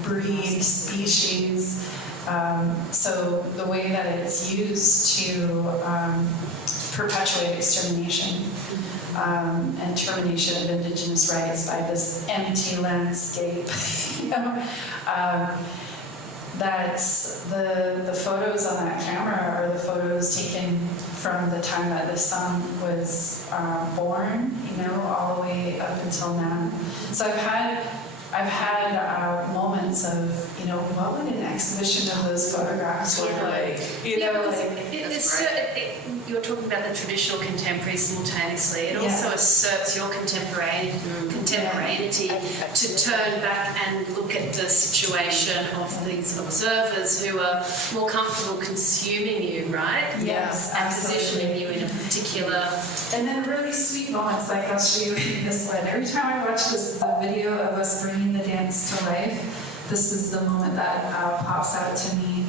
breed, species. So the way that it's used to perpetuate extermination and termination of Indigenous rights by this empty landscape, that's the photos on that camera are the photos taken from the time that the son was born, all the way up until now. So I've had moments of, what would an exhibition of those photographs look like? You're talking about the traditional contemporary simultaneously. It also asserts your contemporaneity to turn back and look at the situation of these observers who are more comfortable consuming you, right? Yes, and absolutely. positioning you in a particular. And then really sweet moments, like I'll show you this one. Every time I watch the video of us bringing the dance to life, this is the moment that pops out to me.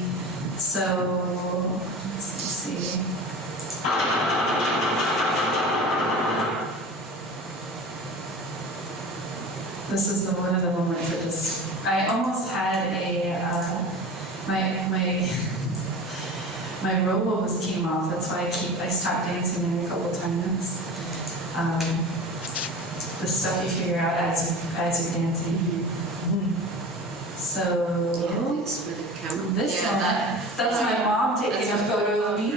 So, let's see. This is one of the moments that just, I almost had my robe almost came off. That's why I stopped dancing there a couple times. The stuff you figure out as you're dancing. So, this one, that's my mom taking a photo of me.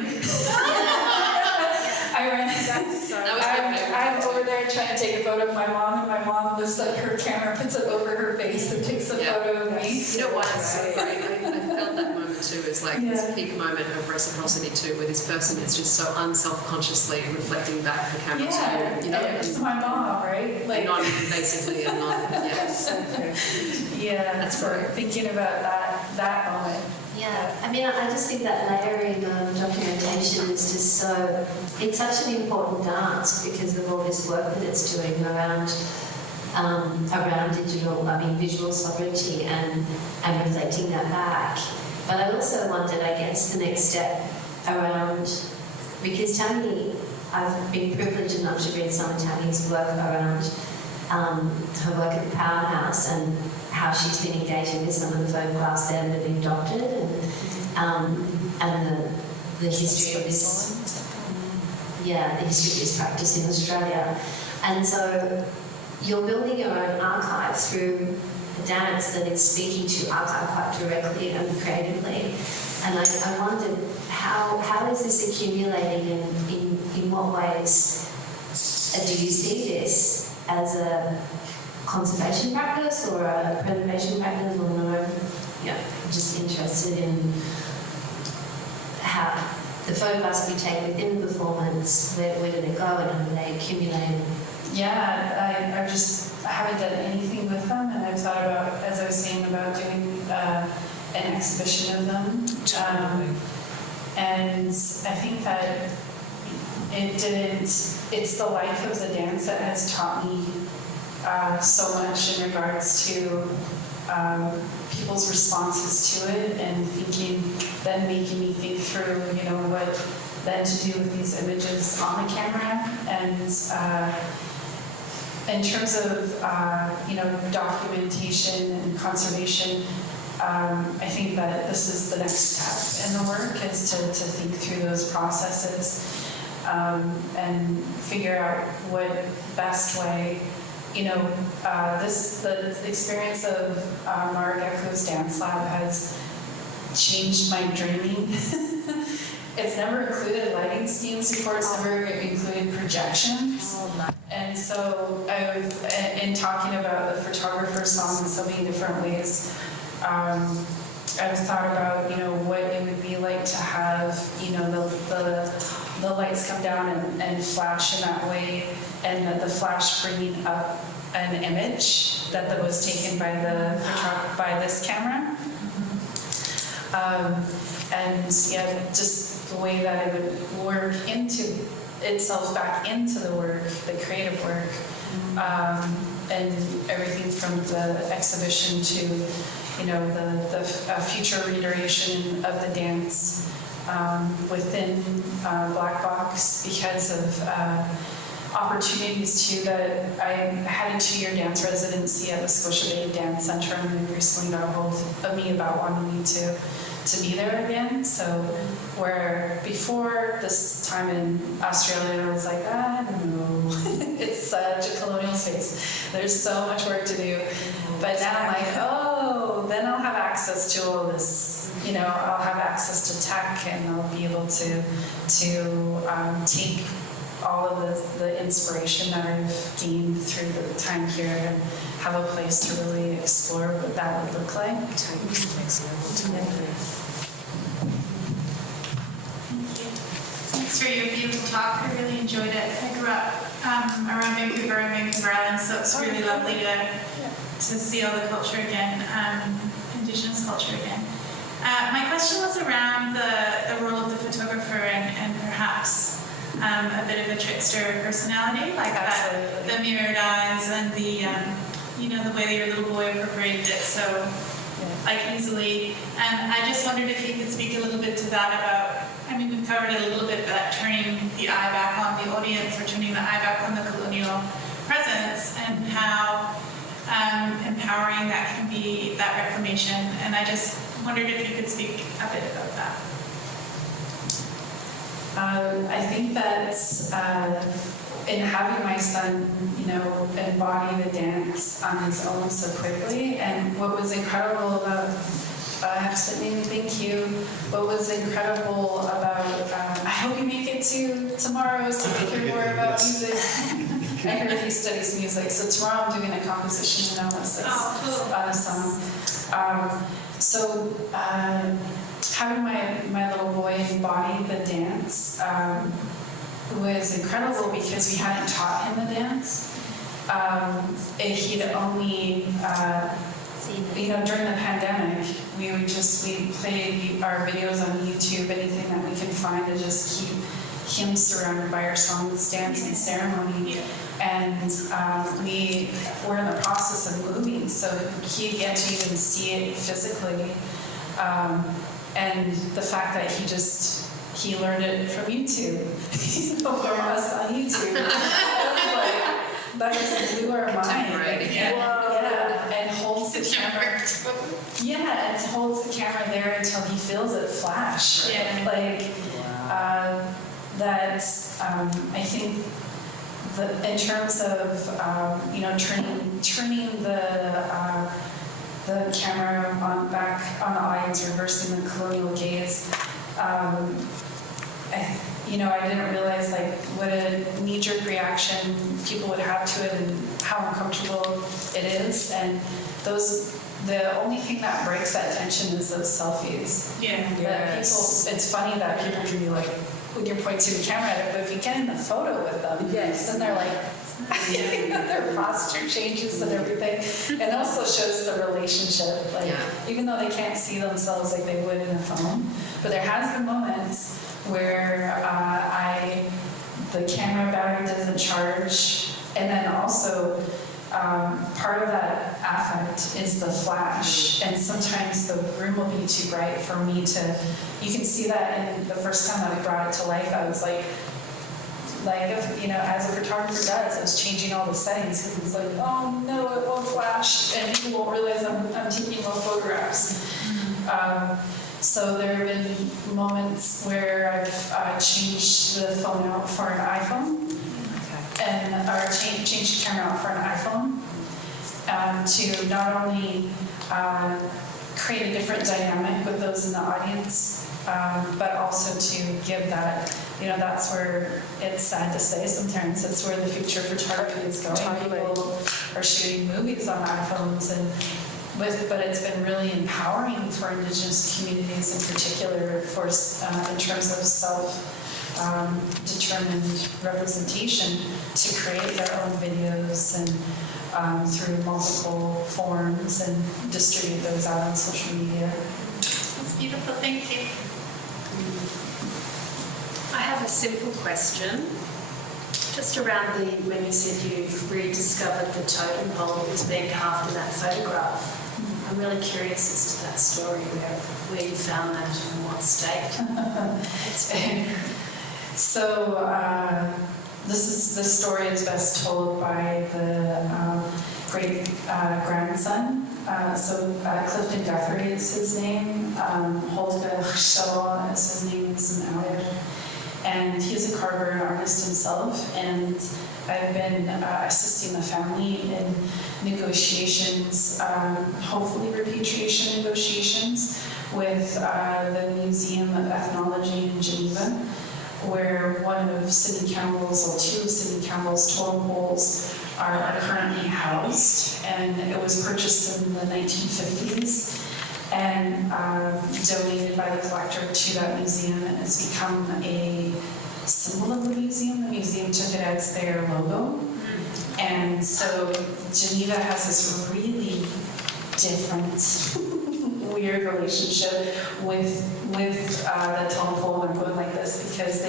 I'm over there trying to take a photo of my mom, and my mom lifts up her camera, puts it over her face, and takes a photo of me. You know why it's so great? I felt that moment too, is like this peak moment of reciprocity too, where this person is just so unself-consciously reflecting back the camera to you, you know? It's my mom, right? Like non-basically and non, that's so thinking about that moment. Yeah, I mean, I just think that layering of documentation is just so, it's such an important dance because of all this work that it's doing around visual sovereignty and reflecting that back. But I also wondered, I guess, the next step around, because Tammi, I've been privileged enough to read some of Tammi's work around her work at the Powerhouse and how she's been engaging with some of the photographs there that have been adopted and the history of this, the history of this practice in Australia. And so you're building your own archive through a dance that is speaking to archive quite directly and creatively. And I wondered how is this accumulating and in what ways do you see this as a conservation practice or a preservation practice or no? Yeah, I'm just interested in how the photographs we take within the performance, where do they go and how do they accumulate? Yeah, I haven't done anything with them, and I've thought about, as I was saying, about doing an exhibition of them. And I think that it's the life of the dance that has taught me so much in regards to people's responses to it and making me think through, what then to do with these images on the camera. And in terms of, documentation and conservation, I think that this is the next step in the work, is to think through those processes and figure out what best way. The experience of Mara Gecko's Dance Lab has changed my dreaming. It's never included lighting schemes before, it's never included projections. And so in talking about the photographer song in so many different ways, I've thought about, what it would be like to have, the lights come down and flash in that way, and the flash bringing up an image that was taken by this camera. And just the way that it would work into itself back into the work, the creative work, and everything from the exhibition to, the future reiteration of the dance within Black Box, because of opportunities too that I had a 2-year dance residency at the Scotiabank Dance Centre, and they recently got a hold of me about wanting me to be there again. So where before this time in Australia I was like, no, it's such a colonial space. There's so much work to do. But now I'm like, then I'll have access to all this. I'll have access to tech, and I'll be able to take all of the inspiration that I've gained through the time here and have a place to really explore what that would look like. Thanks for your beautiful talk. I really enjoyed it. I grew up around Vancouver and Vancouver Island, so it's really lovely to see all the culture again, Indigenous culture again. My question was around the role of the photographer and perhaps a bit of a trickster personality, like the mirrored eyes and the way that your little boy appropriated it so like easily. And I just wondered if you could speak a little bit to that about, I mean, we've covered it a little bit, but turning the eye back on the audience or turning the eye back on the colonial presence and how empowering that can be, that reclamation. And I just wondered if you could speak a bit about that. I think that in having my son, you know, embody the dance on his own so quickly, and what was incredible about, thank you. What was incredible about, I hope you make it to tomorrow so you can hear more about music. I heard he studies music, so tomorrow I'm doing a composition analysis on a song. Having my little boy embody the dance was incredible because we hadn't taught him the dance. He'd only, you know, during the pandemic, we played our videos on YouTube, anything that we can find to just keep him surrounded by our songs, dance, and ceremony. And we were in the process of moving, so he'd get to even see it physically. And the fact that he learned it from YouTube, from us on YouTube. That just blew our mind. Yeah, and holds the camera. Yeah, and holds the camera there until he feels it flash. Yeah. I think in terms of you know, turning the camera back on the audience, reversing the colonial gaze. I didn't realize what a knee-jerk reaction people would have to it and how uncomfortable it is. And the only thing that breaks that tension is those selfies. Yeah. That people, it's funny that people can be like, when you're pointing the camera at it, but if you get in the photo with them, then they're like, their posture changes and everything. And also shows the relationship, even though they can't see themselves like they would in a phone. But there has been moments where the camera battery doesn't charge, and then also part of that affect is the flash, and sometimes the room will be too bright for me to. You can see that in the first time that we brought it to life. I was like as a photographer does, I was changing all the settings because it was like, oh no, it won't flash, and people won't realize I'm taking more photographs. So there have been moments where I've changed the phone out for an iPhone, or changed the camera out for an iPhone, to not only create a different dynamic with those in the audience, but also to give that, that's where it's sad to say sometimes, it's where the future photography is going. People are shooting movies on iPhones, but it's been really empowering for Indigenous communities in particular, in terms of self-determined representation, to create their own videos and through multiple forms and distribute those out on social media. That's beautiful, thank you. I have a simple question. Just around when you said you've rediscovered the totem pole that was being carved in that photograph. I'm really curious as to that story, where you found that and in what state it's been. So this story is best told by the great grandson. Clifton Guthrie is his name. Holtga Shaw is his name in Somalia. And he's a carver and artist himself, and I've been assisting the family in negotiations, hopefully repatriation negotiations, with the Museum of Ethnology in Geneva, where one of Sidney Campbell's, or two of Sidney Campbell's totem poles are currently housed, and it was purchased in the 1950s. And donated by the collector to that museum, and it's become a symbol of the museum. The museum took it as their logo. And so Geneva has this really different, weird relationship with the totem pole. I'm going like this because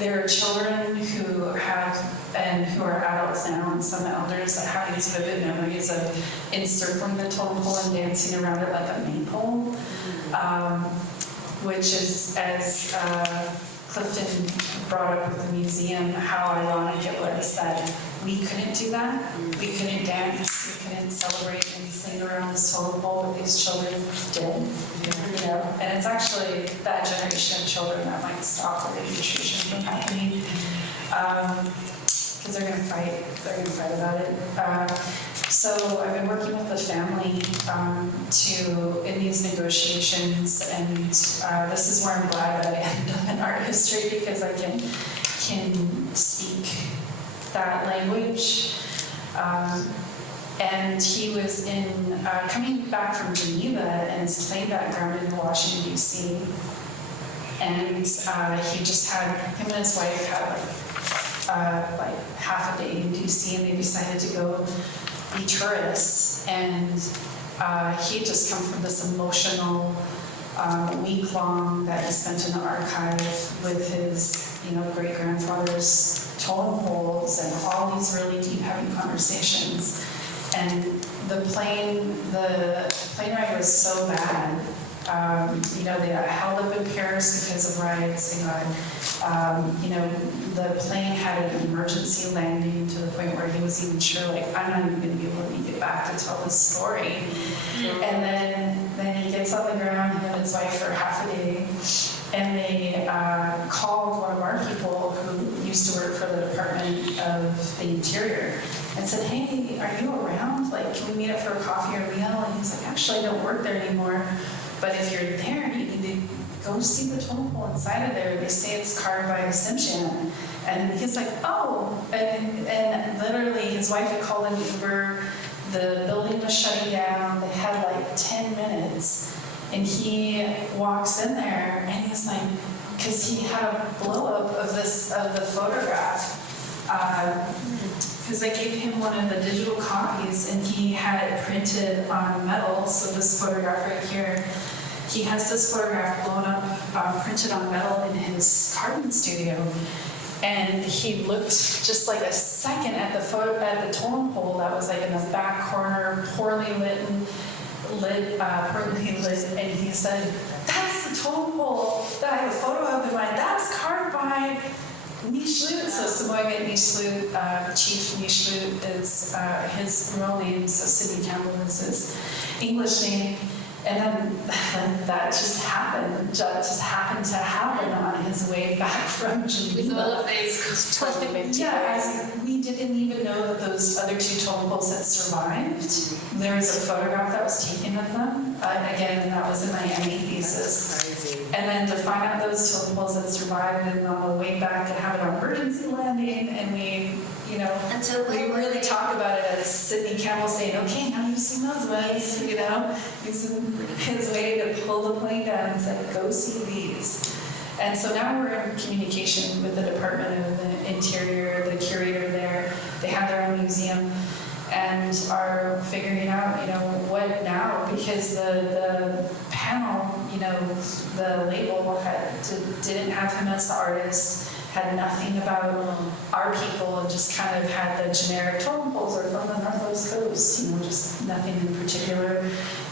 there are children who have and who are adults now, and some elders that have these vivid memories of encircling the totem pole and dancing around it like a maypole, which is, as Clifton brought up with the museum, how ironic it was that we couldn't do that. We couldn't dance, we couldn't celebrate and sing around the totem pole, but these children did. You know, and it's actually that generation of children that might stop the reintegration from happening. Because they're going to fight about it. So I've been working with the family in these negotiations, and this is where I'm glad that I ended up in art history, because I can speak that language. And he was coming back from Geneva and his play background in Washington, D.C. And he just had, him and his wife had like half a day in D.C. and they decided to go be tourists. And he had just come from this emotional week long that he spent in the archive with his, great-grandfather's totem poles and all these really deep, heavy conversations. And the plane ride was so bad. They got held up in Paris because of riots. They got, the plane had an emergency landing to the point where he was even sure, like, I'm not even going to be able to make it back to tell this story. And then he gets on the ground, him and his wife for half a day, and they called one of our people who used to work for the Department of the Interior and said, hey, are you around? Like, can we meet up for a coffee or a meal? And he's like, actually, I don't work there anymore. But if you're there, you need to go see the totem pole inside of there. They say it's carved by Tsimshian. And he's like, oh. And literally, his wife had called an Uber. The building was shutting down. They had like 10 minutes. And he walks in there, and he's like, because he had a blow-up of the photograph. Because I gave him one of the digital copies, and he had it printed on metal. So this photograph right here, he has this photograph blown up, printed on metal in his carving studio. And he looked just like a second at the totem pole that was like in the back corner, poorly lit, and he said, "That's the totem pole that I have a photo of in mine. That's carved by Mique'l." So Samoyed Mique'l, Chief Mique'l is his real name, so Sidney Campbell is his English name. And then that just happened to happen on his way back from Geneva. With all of these totally we didn't even know that those other two totem poles had survived. There was a photograph that was taken of them. Again, that was in my MA thesis. Crazy. And then to find out those totem poles had survived, and on the way back to have an emergency landing, and we really talk about it as Sidney Campbell saying, okay, now you've seen those ones, using his way to pull the plane down and say, go see these. And so now we're in communication with the Department of the Interior, the curator there. They have their own museum and are figuring out, what now, because the panel, the label didn't have him as the artist, had nothing about our people, and just kind of had the generic totem poles are from the Northwest Coast, just nothing in particular.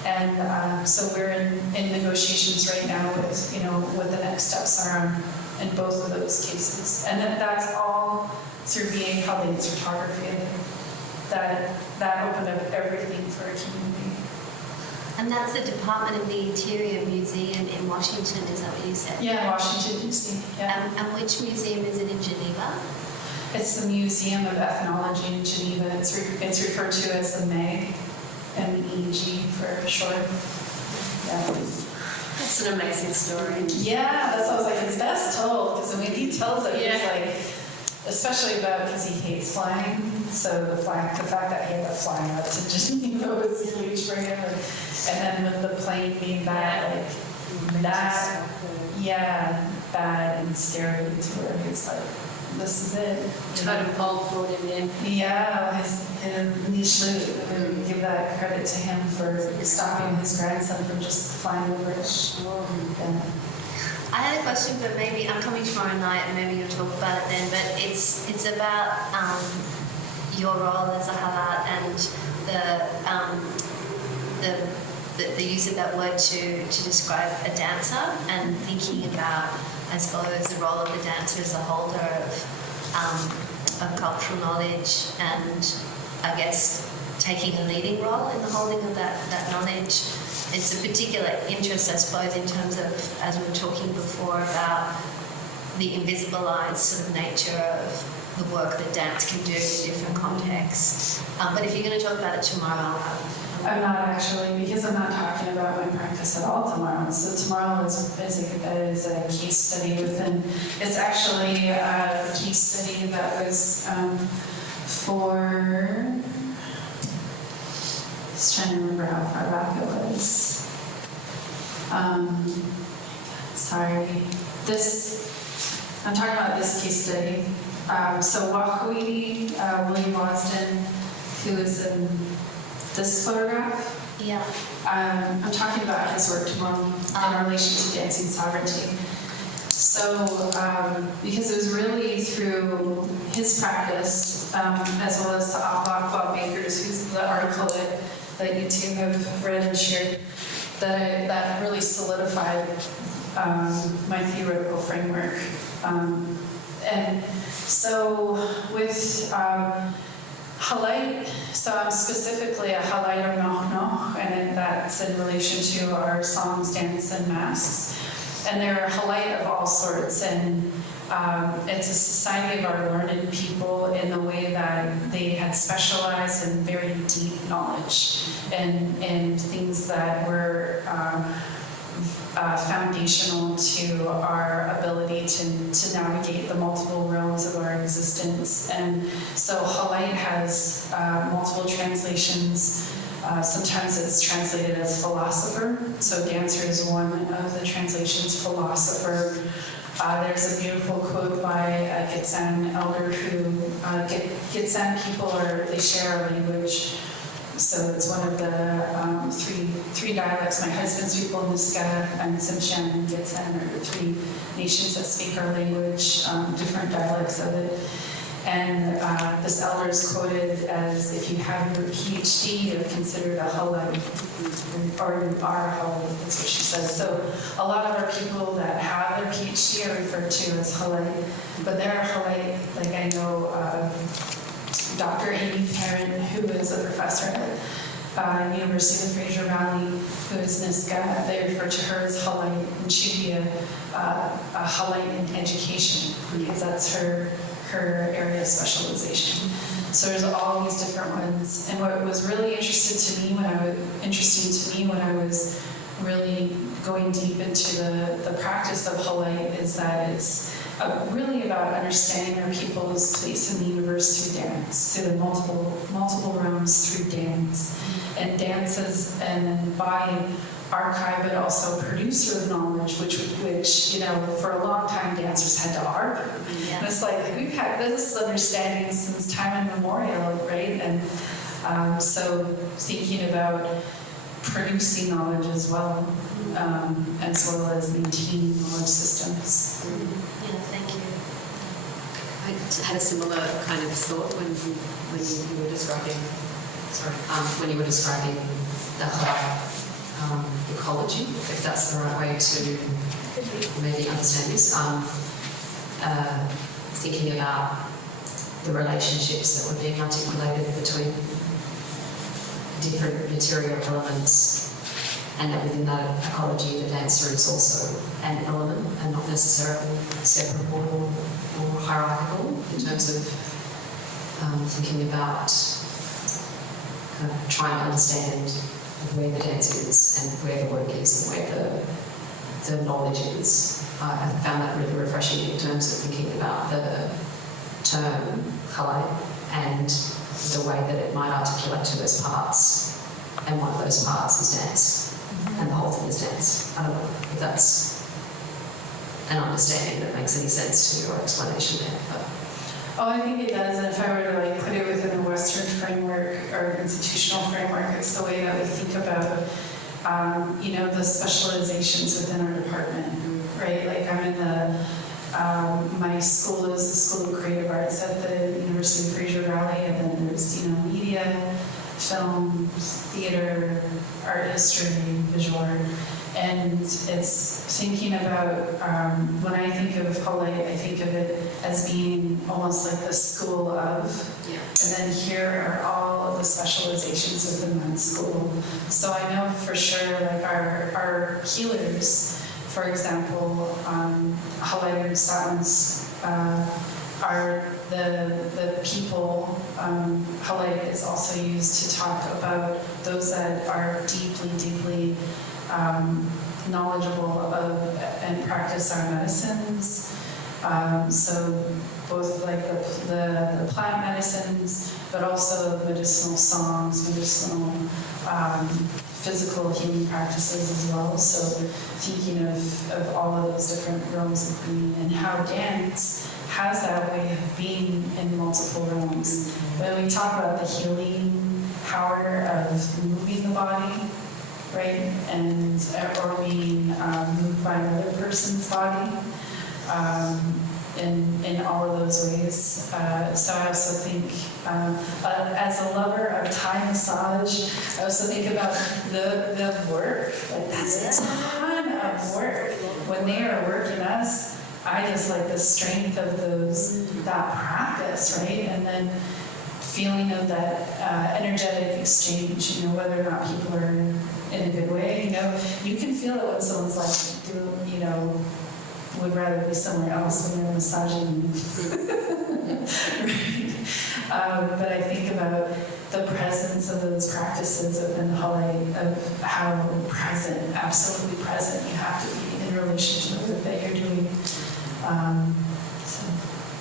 And so we're in negotiations right now with, what the next steps are in both of those cases. And then that's all through being held in photography. That opened up everything for our community. And that's the Department of the Interior Museum in Washington, is that what you said? Yeah, Washington, D.C. Yeah. And which museum is it in Geneva? It's the Museum of Ethnology in Geneva. It's referred to as the MEG, M-E-G for short. Yeah. That's an amazing story. Yeah, that's why I was like, it's best told, because when he tells it, he's like, especially because he hates flying. So the fact that he had to fly out to Geneva was huge for him. And then with the plane being bad, bad and scary to where he's like, this is it. Totem pole brought him in. Yeah, his Mique'l, give that credit to him for stopping his grandson from just flying over it. Yeah. I had a question, but maybe I'm coming tomorrow night, and maybe you'll talk about it then. But it's about your role as a halat and the use of that word to describe a dancer, and thinking about, I suppose, the role of the dancer as a holder of cultural knowledge, and I guess taking a leading role in the holding of that knowledge. It's a particular interest, I suppose, in terms of, as we were talking before, about the invisibilised sort of nature of the work that dance can do in different contexts. But if you're going to talk about it tomorrow, I'm not actually, because I'm not talking about my practice at all tomorrow. So tomorrow is a case study within, it's actually a case study that was for, just trying to remember how far back it was. Sorry. I'm talking about this case study. So Wahuidi, William Wasden, who is in this photograph. yeah. I'm talking about his work tomorrow in relation to dancing sovereignty. So, because it was really through his practice, as well as the Bob Baker's, who's the article that you two have read and shared, that really solidified my theoretical framework. And so with Halait, so I'm specifically a Halait or Noch, and that's in relation to our songs, dance, and masks. And there are Halait of all sorts, and it's a society of our learned people in the way that they had specialized in very deep knowledge and things that were foundational to our ability to navigate the multiple realms of our existence. And so Halait has multiple translations. Sometimes it's translated as philosopher. So dancer is one of the translations, philosopher. There's a beautiful quote by a Gitsan elder who, Gitsan people they share our language. So it's one of the three dialects. My husband's people, Niska and Tsimshian and Gitsan, are the three nations that speak our language, different dialects of it. And this elder is quoted as, if you have your PhD, you're considered a Halait, or you are a Halait, that's what she says. So a lot of our people that have their PhD are referred to as Halait, but there are Halait, like I know Dr. Amy Parent, who is a professor at University of Fraser Valley, who is Niska. They refer to her as Halait, and she'd be a Halait in education, because that's her area of specialization. So there's all these different ones. And what was really interesting to me when I was really going deep into the practice of Halait is that it's really about understanding our people's place in the universe through dance, through the multiple realms through dance. And dances, and then by archive, but also producer of knowledge, which for a long time dancers had to argue. Yeah. And it's like we've had this understanding since time immemorial, right? And so thinking about producing knowledge as well as maintaining knowledge systems. Yeah, thank you. I had a similar kind of thought when you were describing. When you were describing the whole ecology, if that's the right way to maybe understand this, thinking about the relationships that were being articulated between different material elements, and that within that ecology the dancer is also an element and not necessarily separable or hierarchical in terms of thinking about kind of trying to understand where the dance is and where the work is and where the knowledge is. I found that really refreshing in terms of thinking about the term Halait and the way that it might articulate to those parts, and one of those parts is dance, and the whole thing is dance. I don't know if that's an understanding that makes any sense to your explanation there. But. Oh, I think it does, and if I were to put it within a Western framework or institutional framework, it's the way that we think about, the specializations within our department. right? Like I'm in the, my school is the School of Creative Arts at the University of Fraser Valley, and then there's, media, film, theater, art history, visual art. And it's thinking about, when I think of Hawaii, I think of it as being almost like the school of, and then here are all of the specializations within that school. So I know for sure, like our healers, for example, Hawaii Satins are the people. Hawaii is also used to talk about those that are deeply knowledgeable of and practice our medicines. So both like the plant medicines, but also medicinal songs, medicinal physical healing practices as well. So thinking of all of those different realms of being and how dance has that way of being in multiple realms. When we talk about the healing power of moving the body, right, and or being moved by another person's body, in all of those ways. So I also think, as a lover of Thai massage, I also think about the work. Like that's a ton of work. When they are working us, I just like the strength of that practice, right? And then feeling of that energetic exchange, whether or not people are in a good way. You can feel it when someone's like, would rather be somewhere else when they're massaging you. Right? But I think about the presence of those practices within Hawaii, of how present, absolutely present you have to be in relation to the work that you're doing.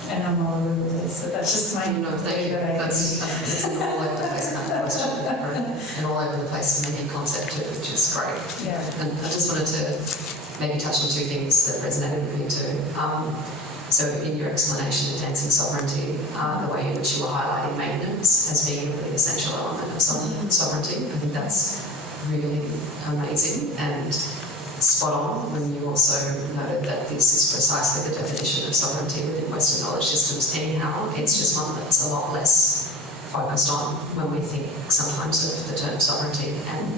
And I'm all over the place, so that's just my thank you. That's an all over the place kind of question, and all over the place many concept too, which is great. Yeah. And I just wanted to maybe touch on two things that resonated with me too. So in your explanation of dancing sovereignty, the way in which you were highlighting maintenance as being a really essential element of sovereignty, I think that's really amazing and spot on when you also noted that this is precisely the definition of sovereignty within Western knowledge systems anyhow. It's just one that's a lot less focused on when we think sometimes of the term sovereignty, and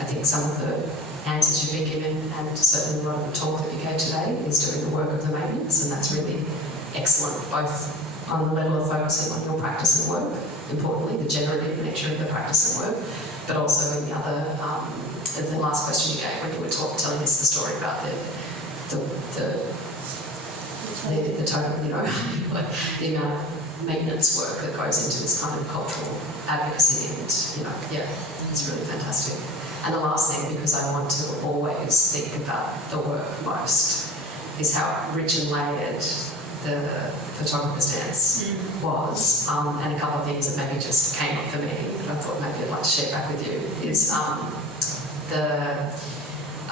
I think some of the answers you've been given and certainly a lot of the talk that you gave today is doing the work of the maintenance, and that's really excellent, both on the level of focusing on your practice and work, importantly the generative nature of the practice and work, but also in the other the last question you gave when you were telling us the story about the total, like the amount of maintenance work that goes into this kind of cultural advocacy, and it's really fantastic. And the last thing, because I want to always think about the work most, is how rich and layered the photographer's dance was, and a couple of things that maybe just came up for me that I thought maybe I'd like to share back with you is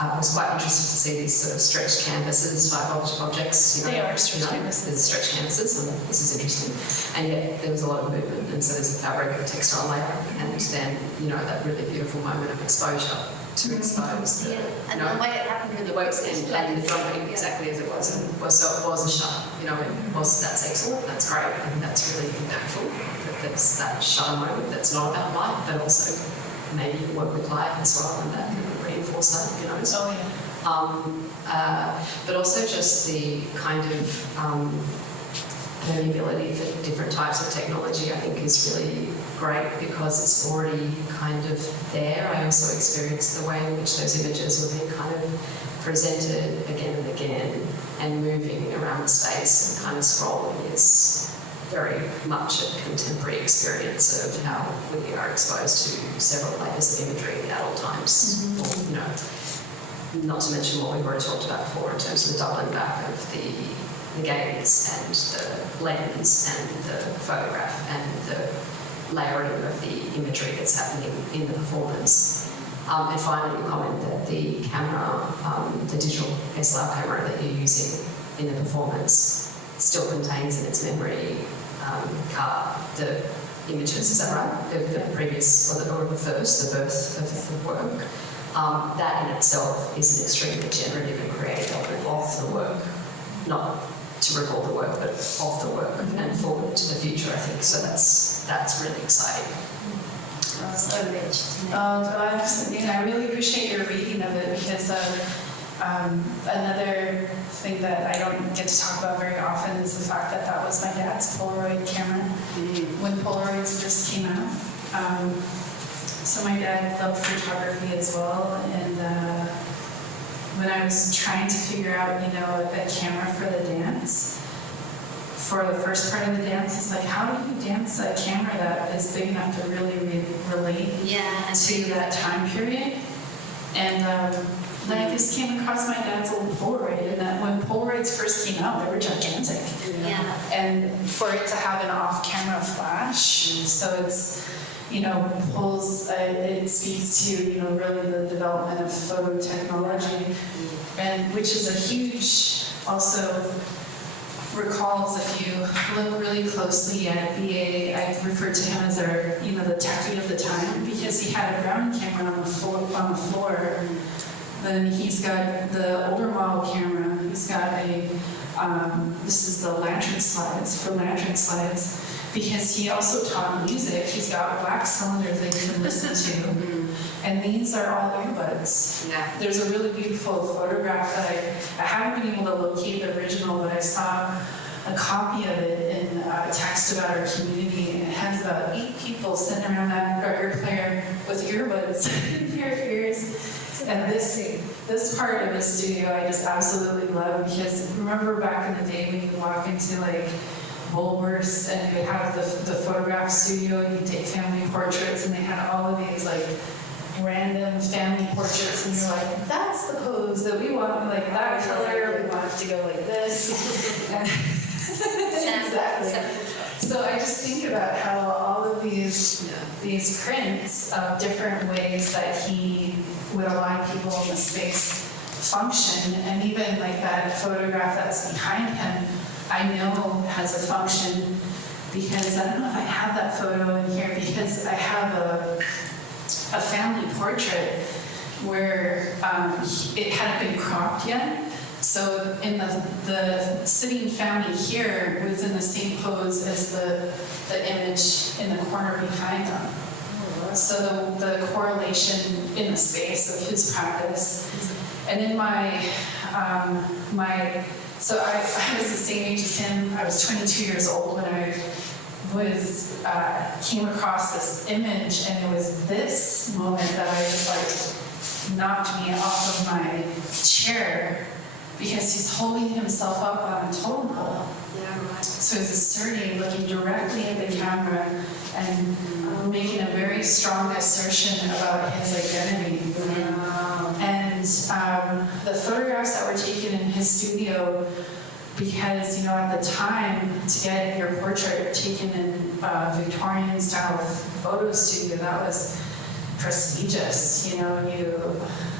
I was quite interested to see these sort of stretched canvases type objects. They are stretched canvases. There's stretched canvases, and this is interesting. And yet there was a lot of movement, and so there's a fabric of textile layer, and then that really beautiful moment of exposure to expose the, and the way it happened in the weights and the drumming exactly as it was, and so it was a shut. That's excellent. That's great. I think that's really impactful. That there's that shutter moment that's not about light, but also maybe you work with light as well, and that can reinforce that, but also just the kind of permeability for different types of technology, I think, is really great because it's already kind of there. I also experienced the way in which those images were being kind of presented again and again, and moving around the space and kind of scrolling is very much a contemporary experience of how we are exposed to several layers of imagery at all times. Not to mention what we've already talked about before in terms of the doubling back of the gaze and the lens and the photograph and the layering of the imagery that's happening in the performance. And finally, you comment that the camera, the digital SLR camera that you're using in the performance still contains in its memory card the images, is that right? The previous, or the first, the birth of the work. that in itself is an extremely generative and creative element of the work, not to record the work, but of the work and forward to the future, I think. So that's really exciting. So rich. I really appreciate your reading of it, because another thing that I don't get to talk about very often is the fact that that was my dad's Polaroid camera when Polaroids first came out. So my dad loved photography as well, and when I was trying to figure out, a camera for the dance, for the first part of the dance, it's like, how do you dance a camera that is big enough to really relate to that time period? And I just came across my dad's old Polaroid, and that when Polaroids first came out, they were gigantic. Yeah. And for it to have an off-camera flash, so it's, it speaks to, really the development of photo technology, and which is a huge, also recalls, if you look really closely at BA, I refer to him as our, the techie of the time, because he had a Brownie camera on the floor. Then he's got the older model camera. He's got this is the lantern slides, because he also taught music. He's got wax cylinders that you can listen to. And these are all earbuds. Yeah. There's a really beautiful photograph that I haven't been able to locate the original, but I saw a copy of it in a text about our community, and it has about 8 people sitting around that record player with earbuds in their ears. And this part of the studio I just absolutely love, because remember back in the day when you walk into like Woolworths and you have the photograph studio, and you take family portraits, and they had all of these like random family portraits, and you're like, that's the pose that we want, like that color, we want it to go like this. Exactly. So I just think about how all of these prints of different ways that he would allow people in the space function, and even like that photograph that's behind him, I know has a function, because I don't know if I have that photo in here, because I have a family portrait where it hadn't been cropped yet. So in the sitting family here was in the same pose as the image in the corner behind them. So the correlation in the space of his practice. And in so I was the same age as him. I was 22 years old when I came across this image, and it was this moment that I was like, knocked me off of my chair, because he's holding himself up on a totem pole. So he's asserting, looking directly at the camera, and making a very strong assertion about his identity. And the photographs that were taken in his studio, because at the time, to get your portrait taken in Victorian style photo studio, that was prestigious.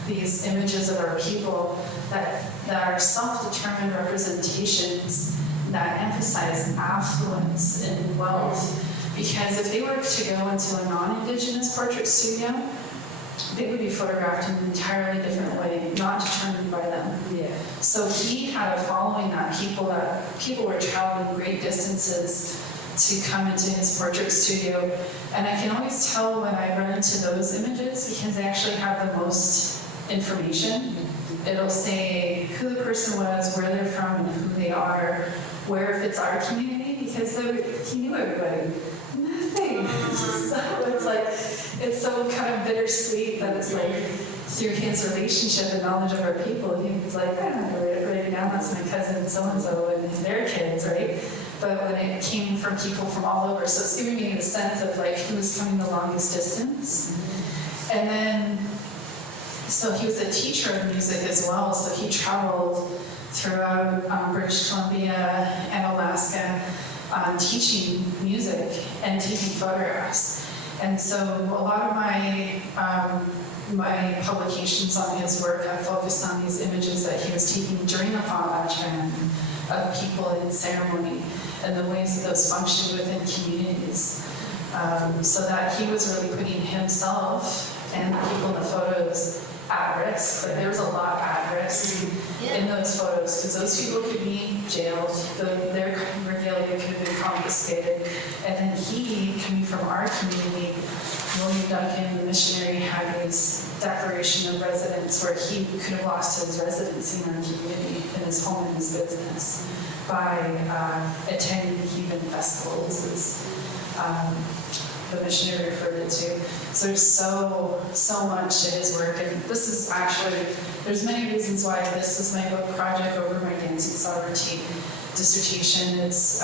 These images of our people that are self-determined representations that emphasize affluence and wealth. Because if they were to go into a non-Indigenous portrait studio, they would be photographed in an entirely different way, not determined by them. So he had a following that people were traveling great distances to come into his portrait studio. And I can always tell when I run into those images, because they actually have the most information. It'll say who the person was, where they're from, and who they are, where if it's our community, because he knew everybody. Nothing. So it's so kind of bittersweet that it's like through his relationship and knowledge of our people, he's like, I don't know, write it down, that's my cousin so-and-so and their kids, right? But when it came from people from all over, so it's giving me the sense of like who's coming the longest distance. And then, so he was a teacher of music as well, so he traveled throughout British Columbia and Alaska teaching music and taking photographs. And so a lot of my publications on his work have focused on these images that he was taking during the potlatch ban of people in ceremony and the ways that those functioned within communities. So that he was really putting himself and the people in the photos at risk. Like, there was a lot at risk in those photos, because those people could be jailed, their regalia could have been confiscated, and then he, coming from our community, William Duncan, the missionary, had his declaration of residence where he could have lost his residency in our community, in his home and his business, by attending heathen festivals, as the missionary referred it to. So there's so much to his work, and this is actually, there's many reasons why this is my book project over my dancing sovereignty dissertation. It's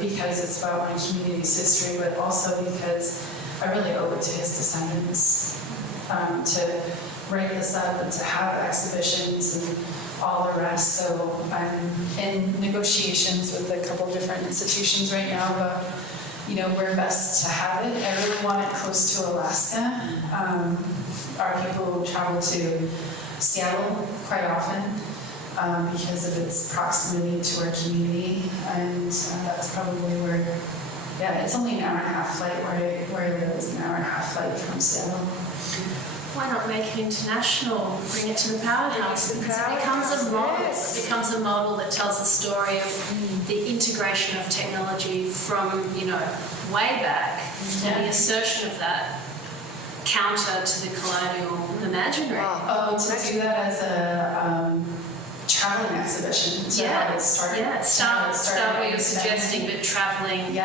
because it's about my community's history, but also because I really owe it to his descendants to write this up and to have exhibitions and all the rest. So I'm in negotiations with a couple different institutions right now, but where best to have it. I really want it close to Alaska. Our people travel to Seattle quite often because of its proximity to our community, and that's probably where, it's only an hour and a half flight where I live. Is an hour and a half flight from Seattle. Why not make it international? Bring it to the powerhouse, because it becomes a model. It becomes a model that tells the story of the integration of technology from, way back, and the assertion of that counter to the colonial imaginary. To do that as a traveling exhibition. So how it started. Yeah, start where you're suggesting, but traveling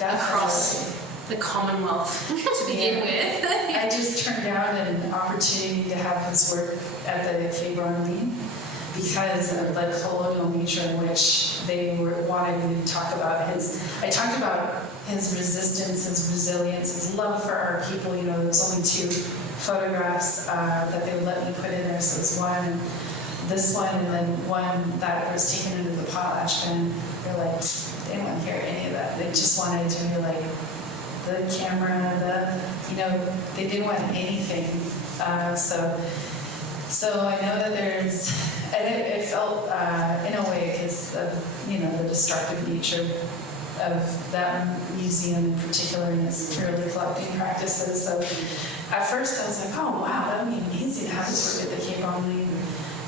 across the Commonwealth to begin with. I just turned down an opportunity to have his work at the Cape Breton because of the colonial nature in which they wanted me to talk about I talked about his resistance, his resilience, his love for our people. There was only 2 photographs that they would let me put in there. So it was one, and this one, and then one that was taken into the potlatch bin. They're like, they didn't want to hear any of that. They just wanted to be like, the camera, they didn't want anything. So I know that there's, and it felt in a way, because of, the destructive nature of that museum in particular and its early collecting practices. So at first I was like, oh wow, that would be amazing to have this work at the Cape Breton.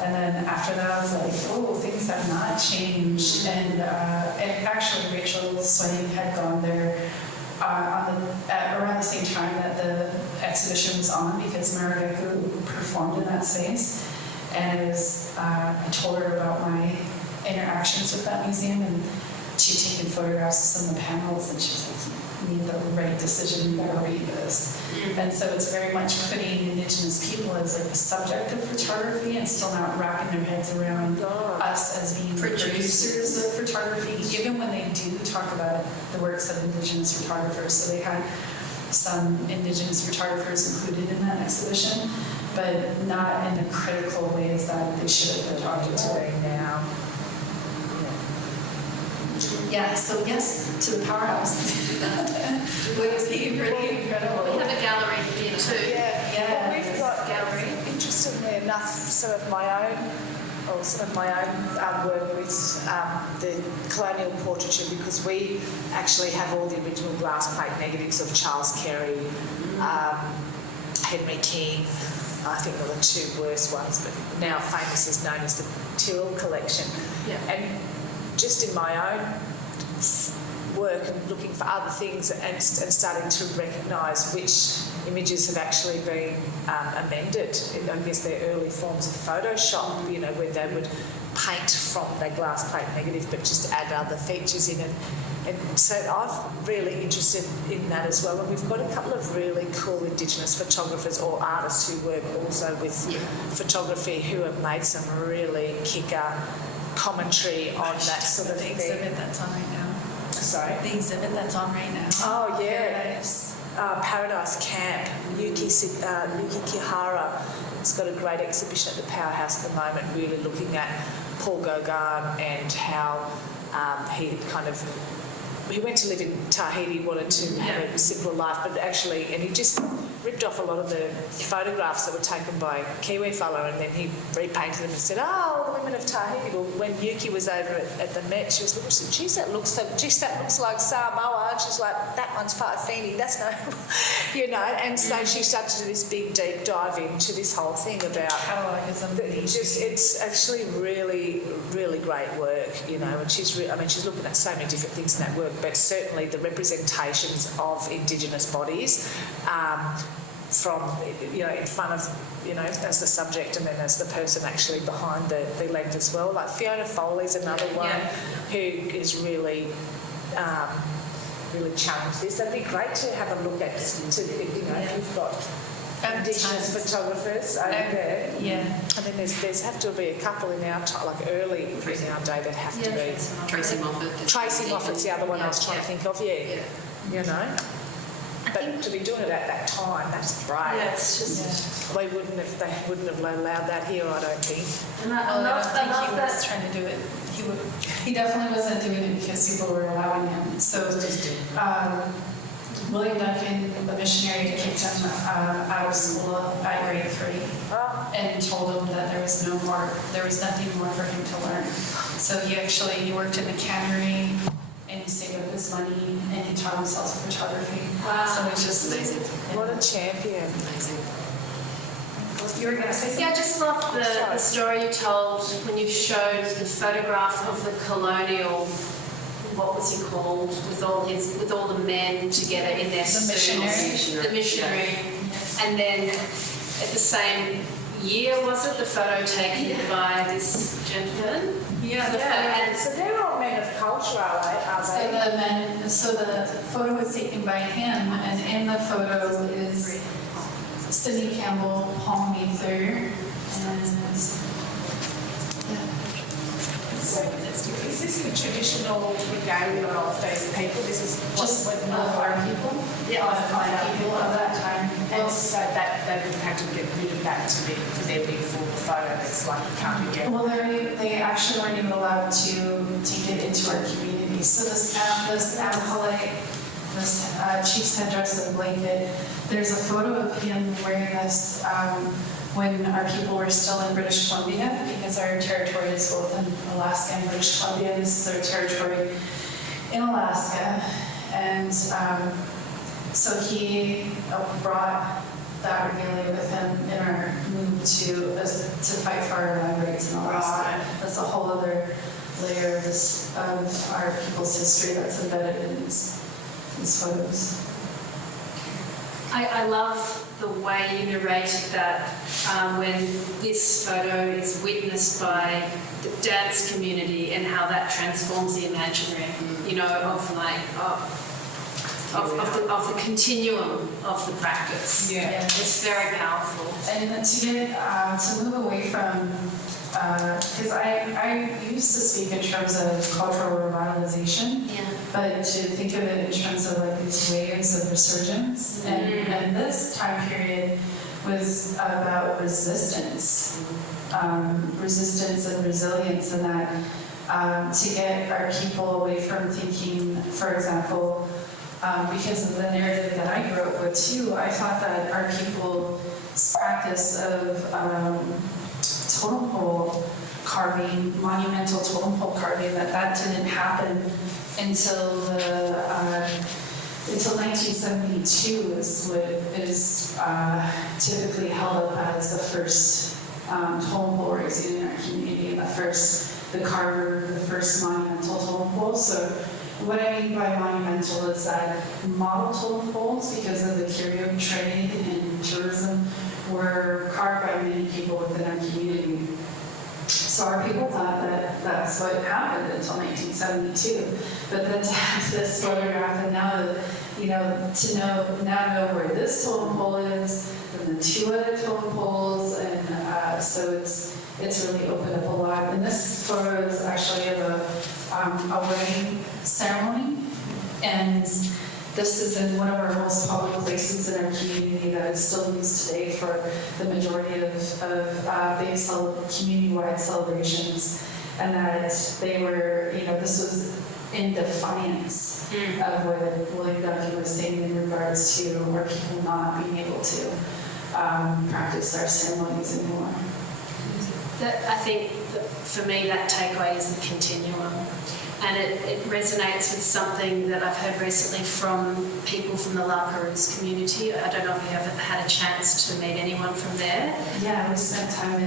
And then after that I was like, oh, things have not changed. And actually Rachel Swain had gone there around the same time that the exhibition was on, because Maragaku performed in that space. And I told her about my interactions with that museum, and she'd taken photographs of some of the panels, and she was like, you made the right decision, you gotta read this. And so it's very much putting Indigenous people as like the subject of photography, and still not wrapping their heads around us as being producers of photography, even when they do talk about the works of Indigenous photographers. So they had some Indigenous photographers included in that exhibition, but not in the critical ways that they should have been talking to right now. Yeah, so yes, to the powerhouse. It was being pretty incredible. We have a gallery here too. Yeah. Well, we've got a gallery. Interestingly enough, some of my own work with the colonial portraiture, because we actually have all the original glass plate negatives of Charles Carey, Henry King. I think they're the 2 worst ones, but now famous as known as the Tyrrell collection. Yeah. And just in my own work and looking for other things and starting to recognise which images have actually been amended. I guess they're early forms of Photoshop, where they would paint from their glass plate negative but just add other features in it. And so I'm really interested in that as well. And we've got a couple of really cool Indigenous photographers or artists who work also with photography who have made some really kicker commentary on that sort of thing. The exhibit that's on right now. Sorry? The exhibit that's on right now. Oh, yeah. Paradise Camp. Yuki Kihara has got a great exhibition at the Powerhouse at the moment, really looking at Paul Gauguin and how he had kind of... He went to live in Tahiti, wanted to have a simpler life, but actually, and he just ripped off a lot of the photographs that were taken by Kiwi fellow, and then he repainted them and said, oh, the women of Tahiti. Well, when Yuki was over at the Met, she was looking, geez, that looks like Samoa. and she's like, that one's Whaafini, that's no, you know, and so she started to do this big deep dive into this whole thing about it's actually really, really great work, you know, and she's she's looking at so many different things in that work, but certainly the representations of Indigenous bodies from, you know, in front of, you know, as the subject and then as the person actually behind the lens as well. Like Fiona Foley's another one who is really really challenged this. That'd be great to have a look at, if you've got Indigenous photographers over there. Yeah. And then there's have to be a couple in our time, like early in our day that have to be. Tracy Moffat. Tracy Moffat's the other one I was trying to think of, you know. But to be doing it at that time, that's great. Yeah, it's just... They wouldn't have allowed that here, I don't think. And I love he was trying to do it. He definitely wasn't doing it because people were allowing him. So William Duncan, the missionary, kicked him out of school at grade 3 and told him that there was nothing more for him to learn. So he worked in the cannery and he saved up his money and he taught himself photography. Wow. So it's just amazing. What a champion. Amazing. You were going to say something? Yeah, I just loved the story you told when you showed the photograph of the colonial, what was he called, with all the men together in their suits. The missionary. And then at the same year, was it, the photo taken by this gentleman? Yeah. So they're all men of culture, are they? So the photo was taken by him, and in the photo is Sidney Campbell, Paul Mather, and Is this the traditional regalia of those people? This is just what of our people. Yeah, of people of that time. And so that they would have to get rid of that for their big full photo that's like you can't get. Well, they actually weren't even allowed to get into our community. So this Amhalite, this chief's headdress and blanket, there's a photo of him wearing this when our people were still in British Columbia, because our territory is both in Alaska and British Columbia. This is our territory in Alaska. And so he brought that regalia with him in our move to fight for our land rights in Alaska. That's a whole other layer of our people's history that's embedded in these photos. I love the way you narrated that when this photo is witnessed by the dance community and how that transforms the imaginary, you know, of the continuum of the practice. Yeah. It's very powerful. And to move away from, because I used to speak in terms of cultural revitalization, but to think of it in terms of like these waves of resurgence, and this time period was about resistance and resilience, and that to get our people away from thinking, for example, because of the narrative that I grew up with too, I thought that our people's practice of totem pole carving, monumental totem pole carving, that didn't happen until 1972 is what is typically held up as the first totem pole raising in our community, and the carver, the first monumental totem pole. So what I mean by monumental is that model totem poles, because of the curio trade and tourism, were carved by many people within our community. So our people thought that that's what happened until 1972. But then to have this photograph, and now, you know, to know where this totem pole is, and the 2 other totem poles, and so it's really opened up a lot. And this photo is actually of a wedding ceremony, and this is in one of our most public places in our community that is still used today for the majority of big community-wide celebrations. And that they were, you know, this was in defiance of what William Duncan was saying in regards to our people not being able to practice our ceremonies anymore. I think for me that takeaway is the continuum. And it resonates with something that I've heard recently from people from the Lakaroos community. I don't know if you ever had a chance to meet anyone from there. Yeah, we spent time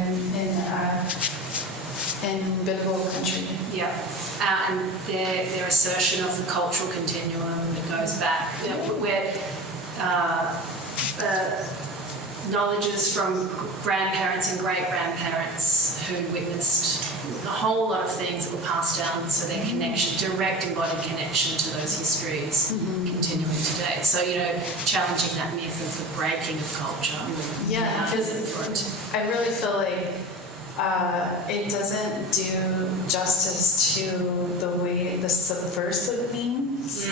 in Biblical country. Yeah. And their assertion of the cultural continuum that goes back, where knowledges from grandparents and great-grandparents who witnessed a whole lot of things that were passed down, so their connection, direct embodied connection to those histories continuing today. So, challenging that myth of the breaking of culture. Yeah, because I really feel like it doesn't do justice to the subversive means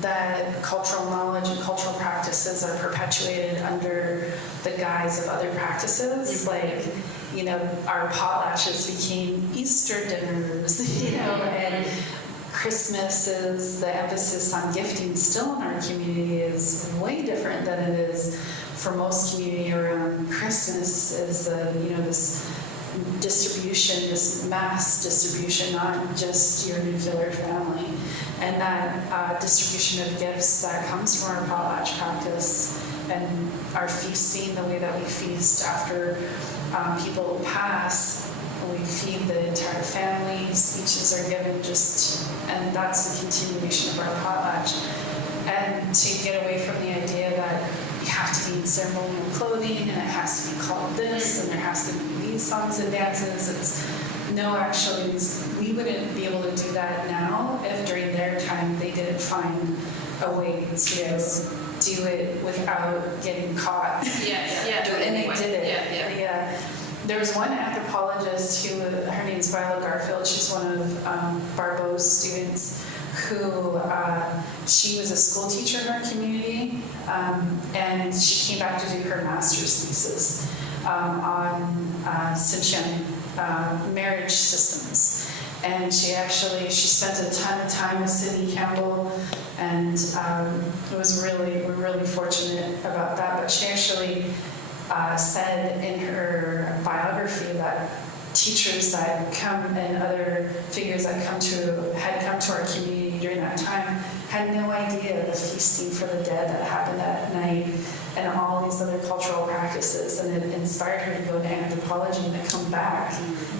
that cultural knowledge and cultural practices are perpetuated under the guise of other practices. Like, our potlatches became Easter dinners, and Christmas is the emphasis on gifting still in our community is way different than it is for most community around Christmas. Is this distribution, this mass distribution, not just your nuclear family. And that distribution of gifts that comes from our potlatch practice and our feasting, the way that we feast after people pass, we feed the entire family, speeches are given, and that's the continuation of our potlatch. And to get away from the idea that you have to be in ceremonial clothing and it has to be called this and there has to be these songs and dances. Actually, we wouldn't be able to do that now if during their time they didn't find a way to do it without getting caught. And they did it. Yeah. There was one anthropologist her name's Viola Garfield, she's one of Barbeau's students, who she was a school teacher in our community, and she came back to do her master's thesis on Tsimshian marriage systems. And she spent a ton of time with Sidney Campbell, and we're really fortunate about that. But she actually said in her biography that teachers that come and other figures that had come to our community during that time had no idea the feasting for the dead that happened that night and all these other cultural practices, and it inspired her to go to anthropology and to come back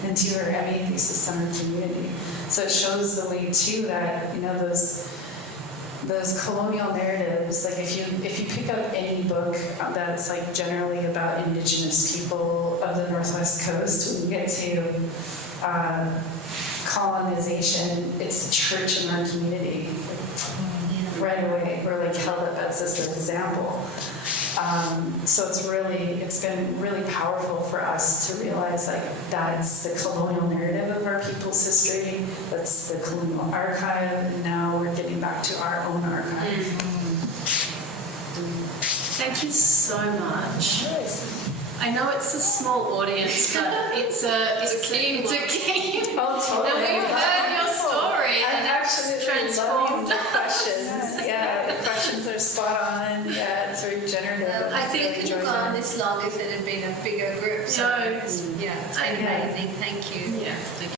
and do her MA thesis on her community. So it shows the way too that those colonial narratives, like if you pick up any book that's like generally about Indigenous people of the Northwest Coast, when you get to colonization, it's the church in our community. Right away, we're like held up as this example. So it's been really powerful for us to realize like that's the colonial narrative of our people's history, that's the colonial archive, and now we're getting back to our own archive. Thank you so much. I know it's a small audience, but it's a key. Oh, totally. And we've heard your story, and it's transformed the questions. Yeah, the questions are spot on. Yeah, it's very generative. I think it could have gone this long if it had been a bigger group. So, No. it's been amazing. Thank you. Yeah.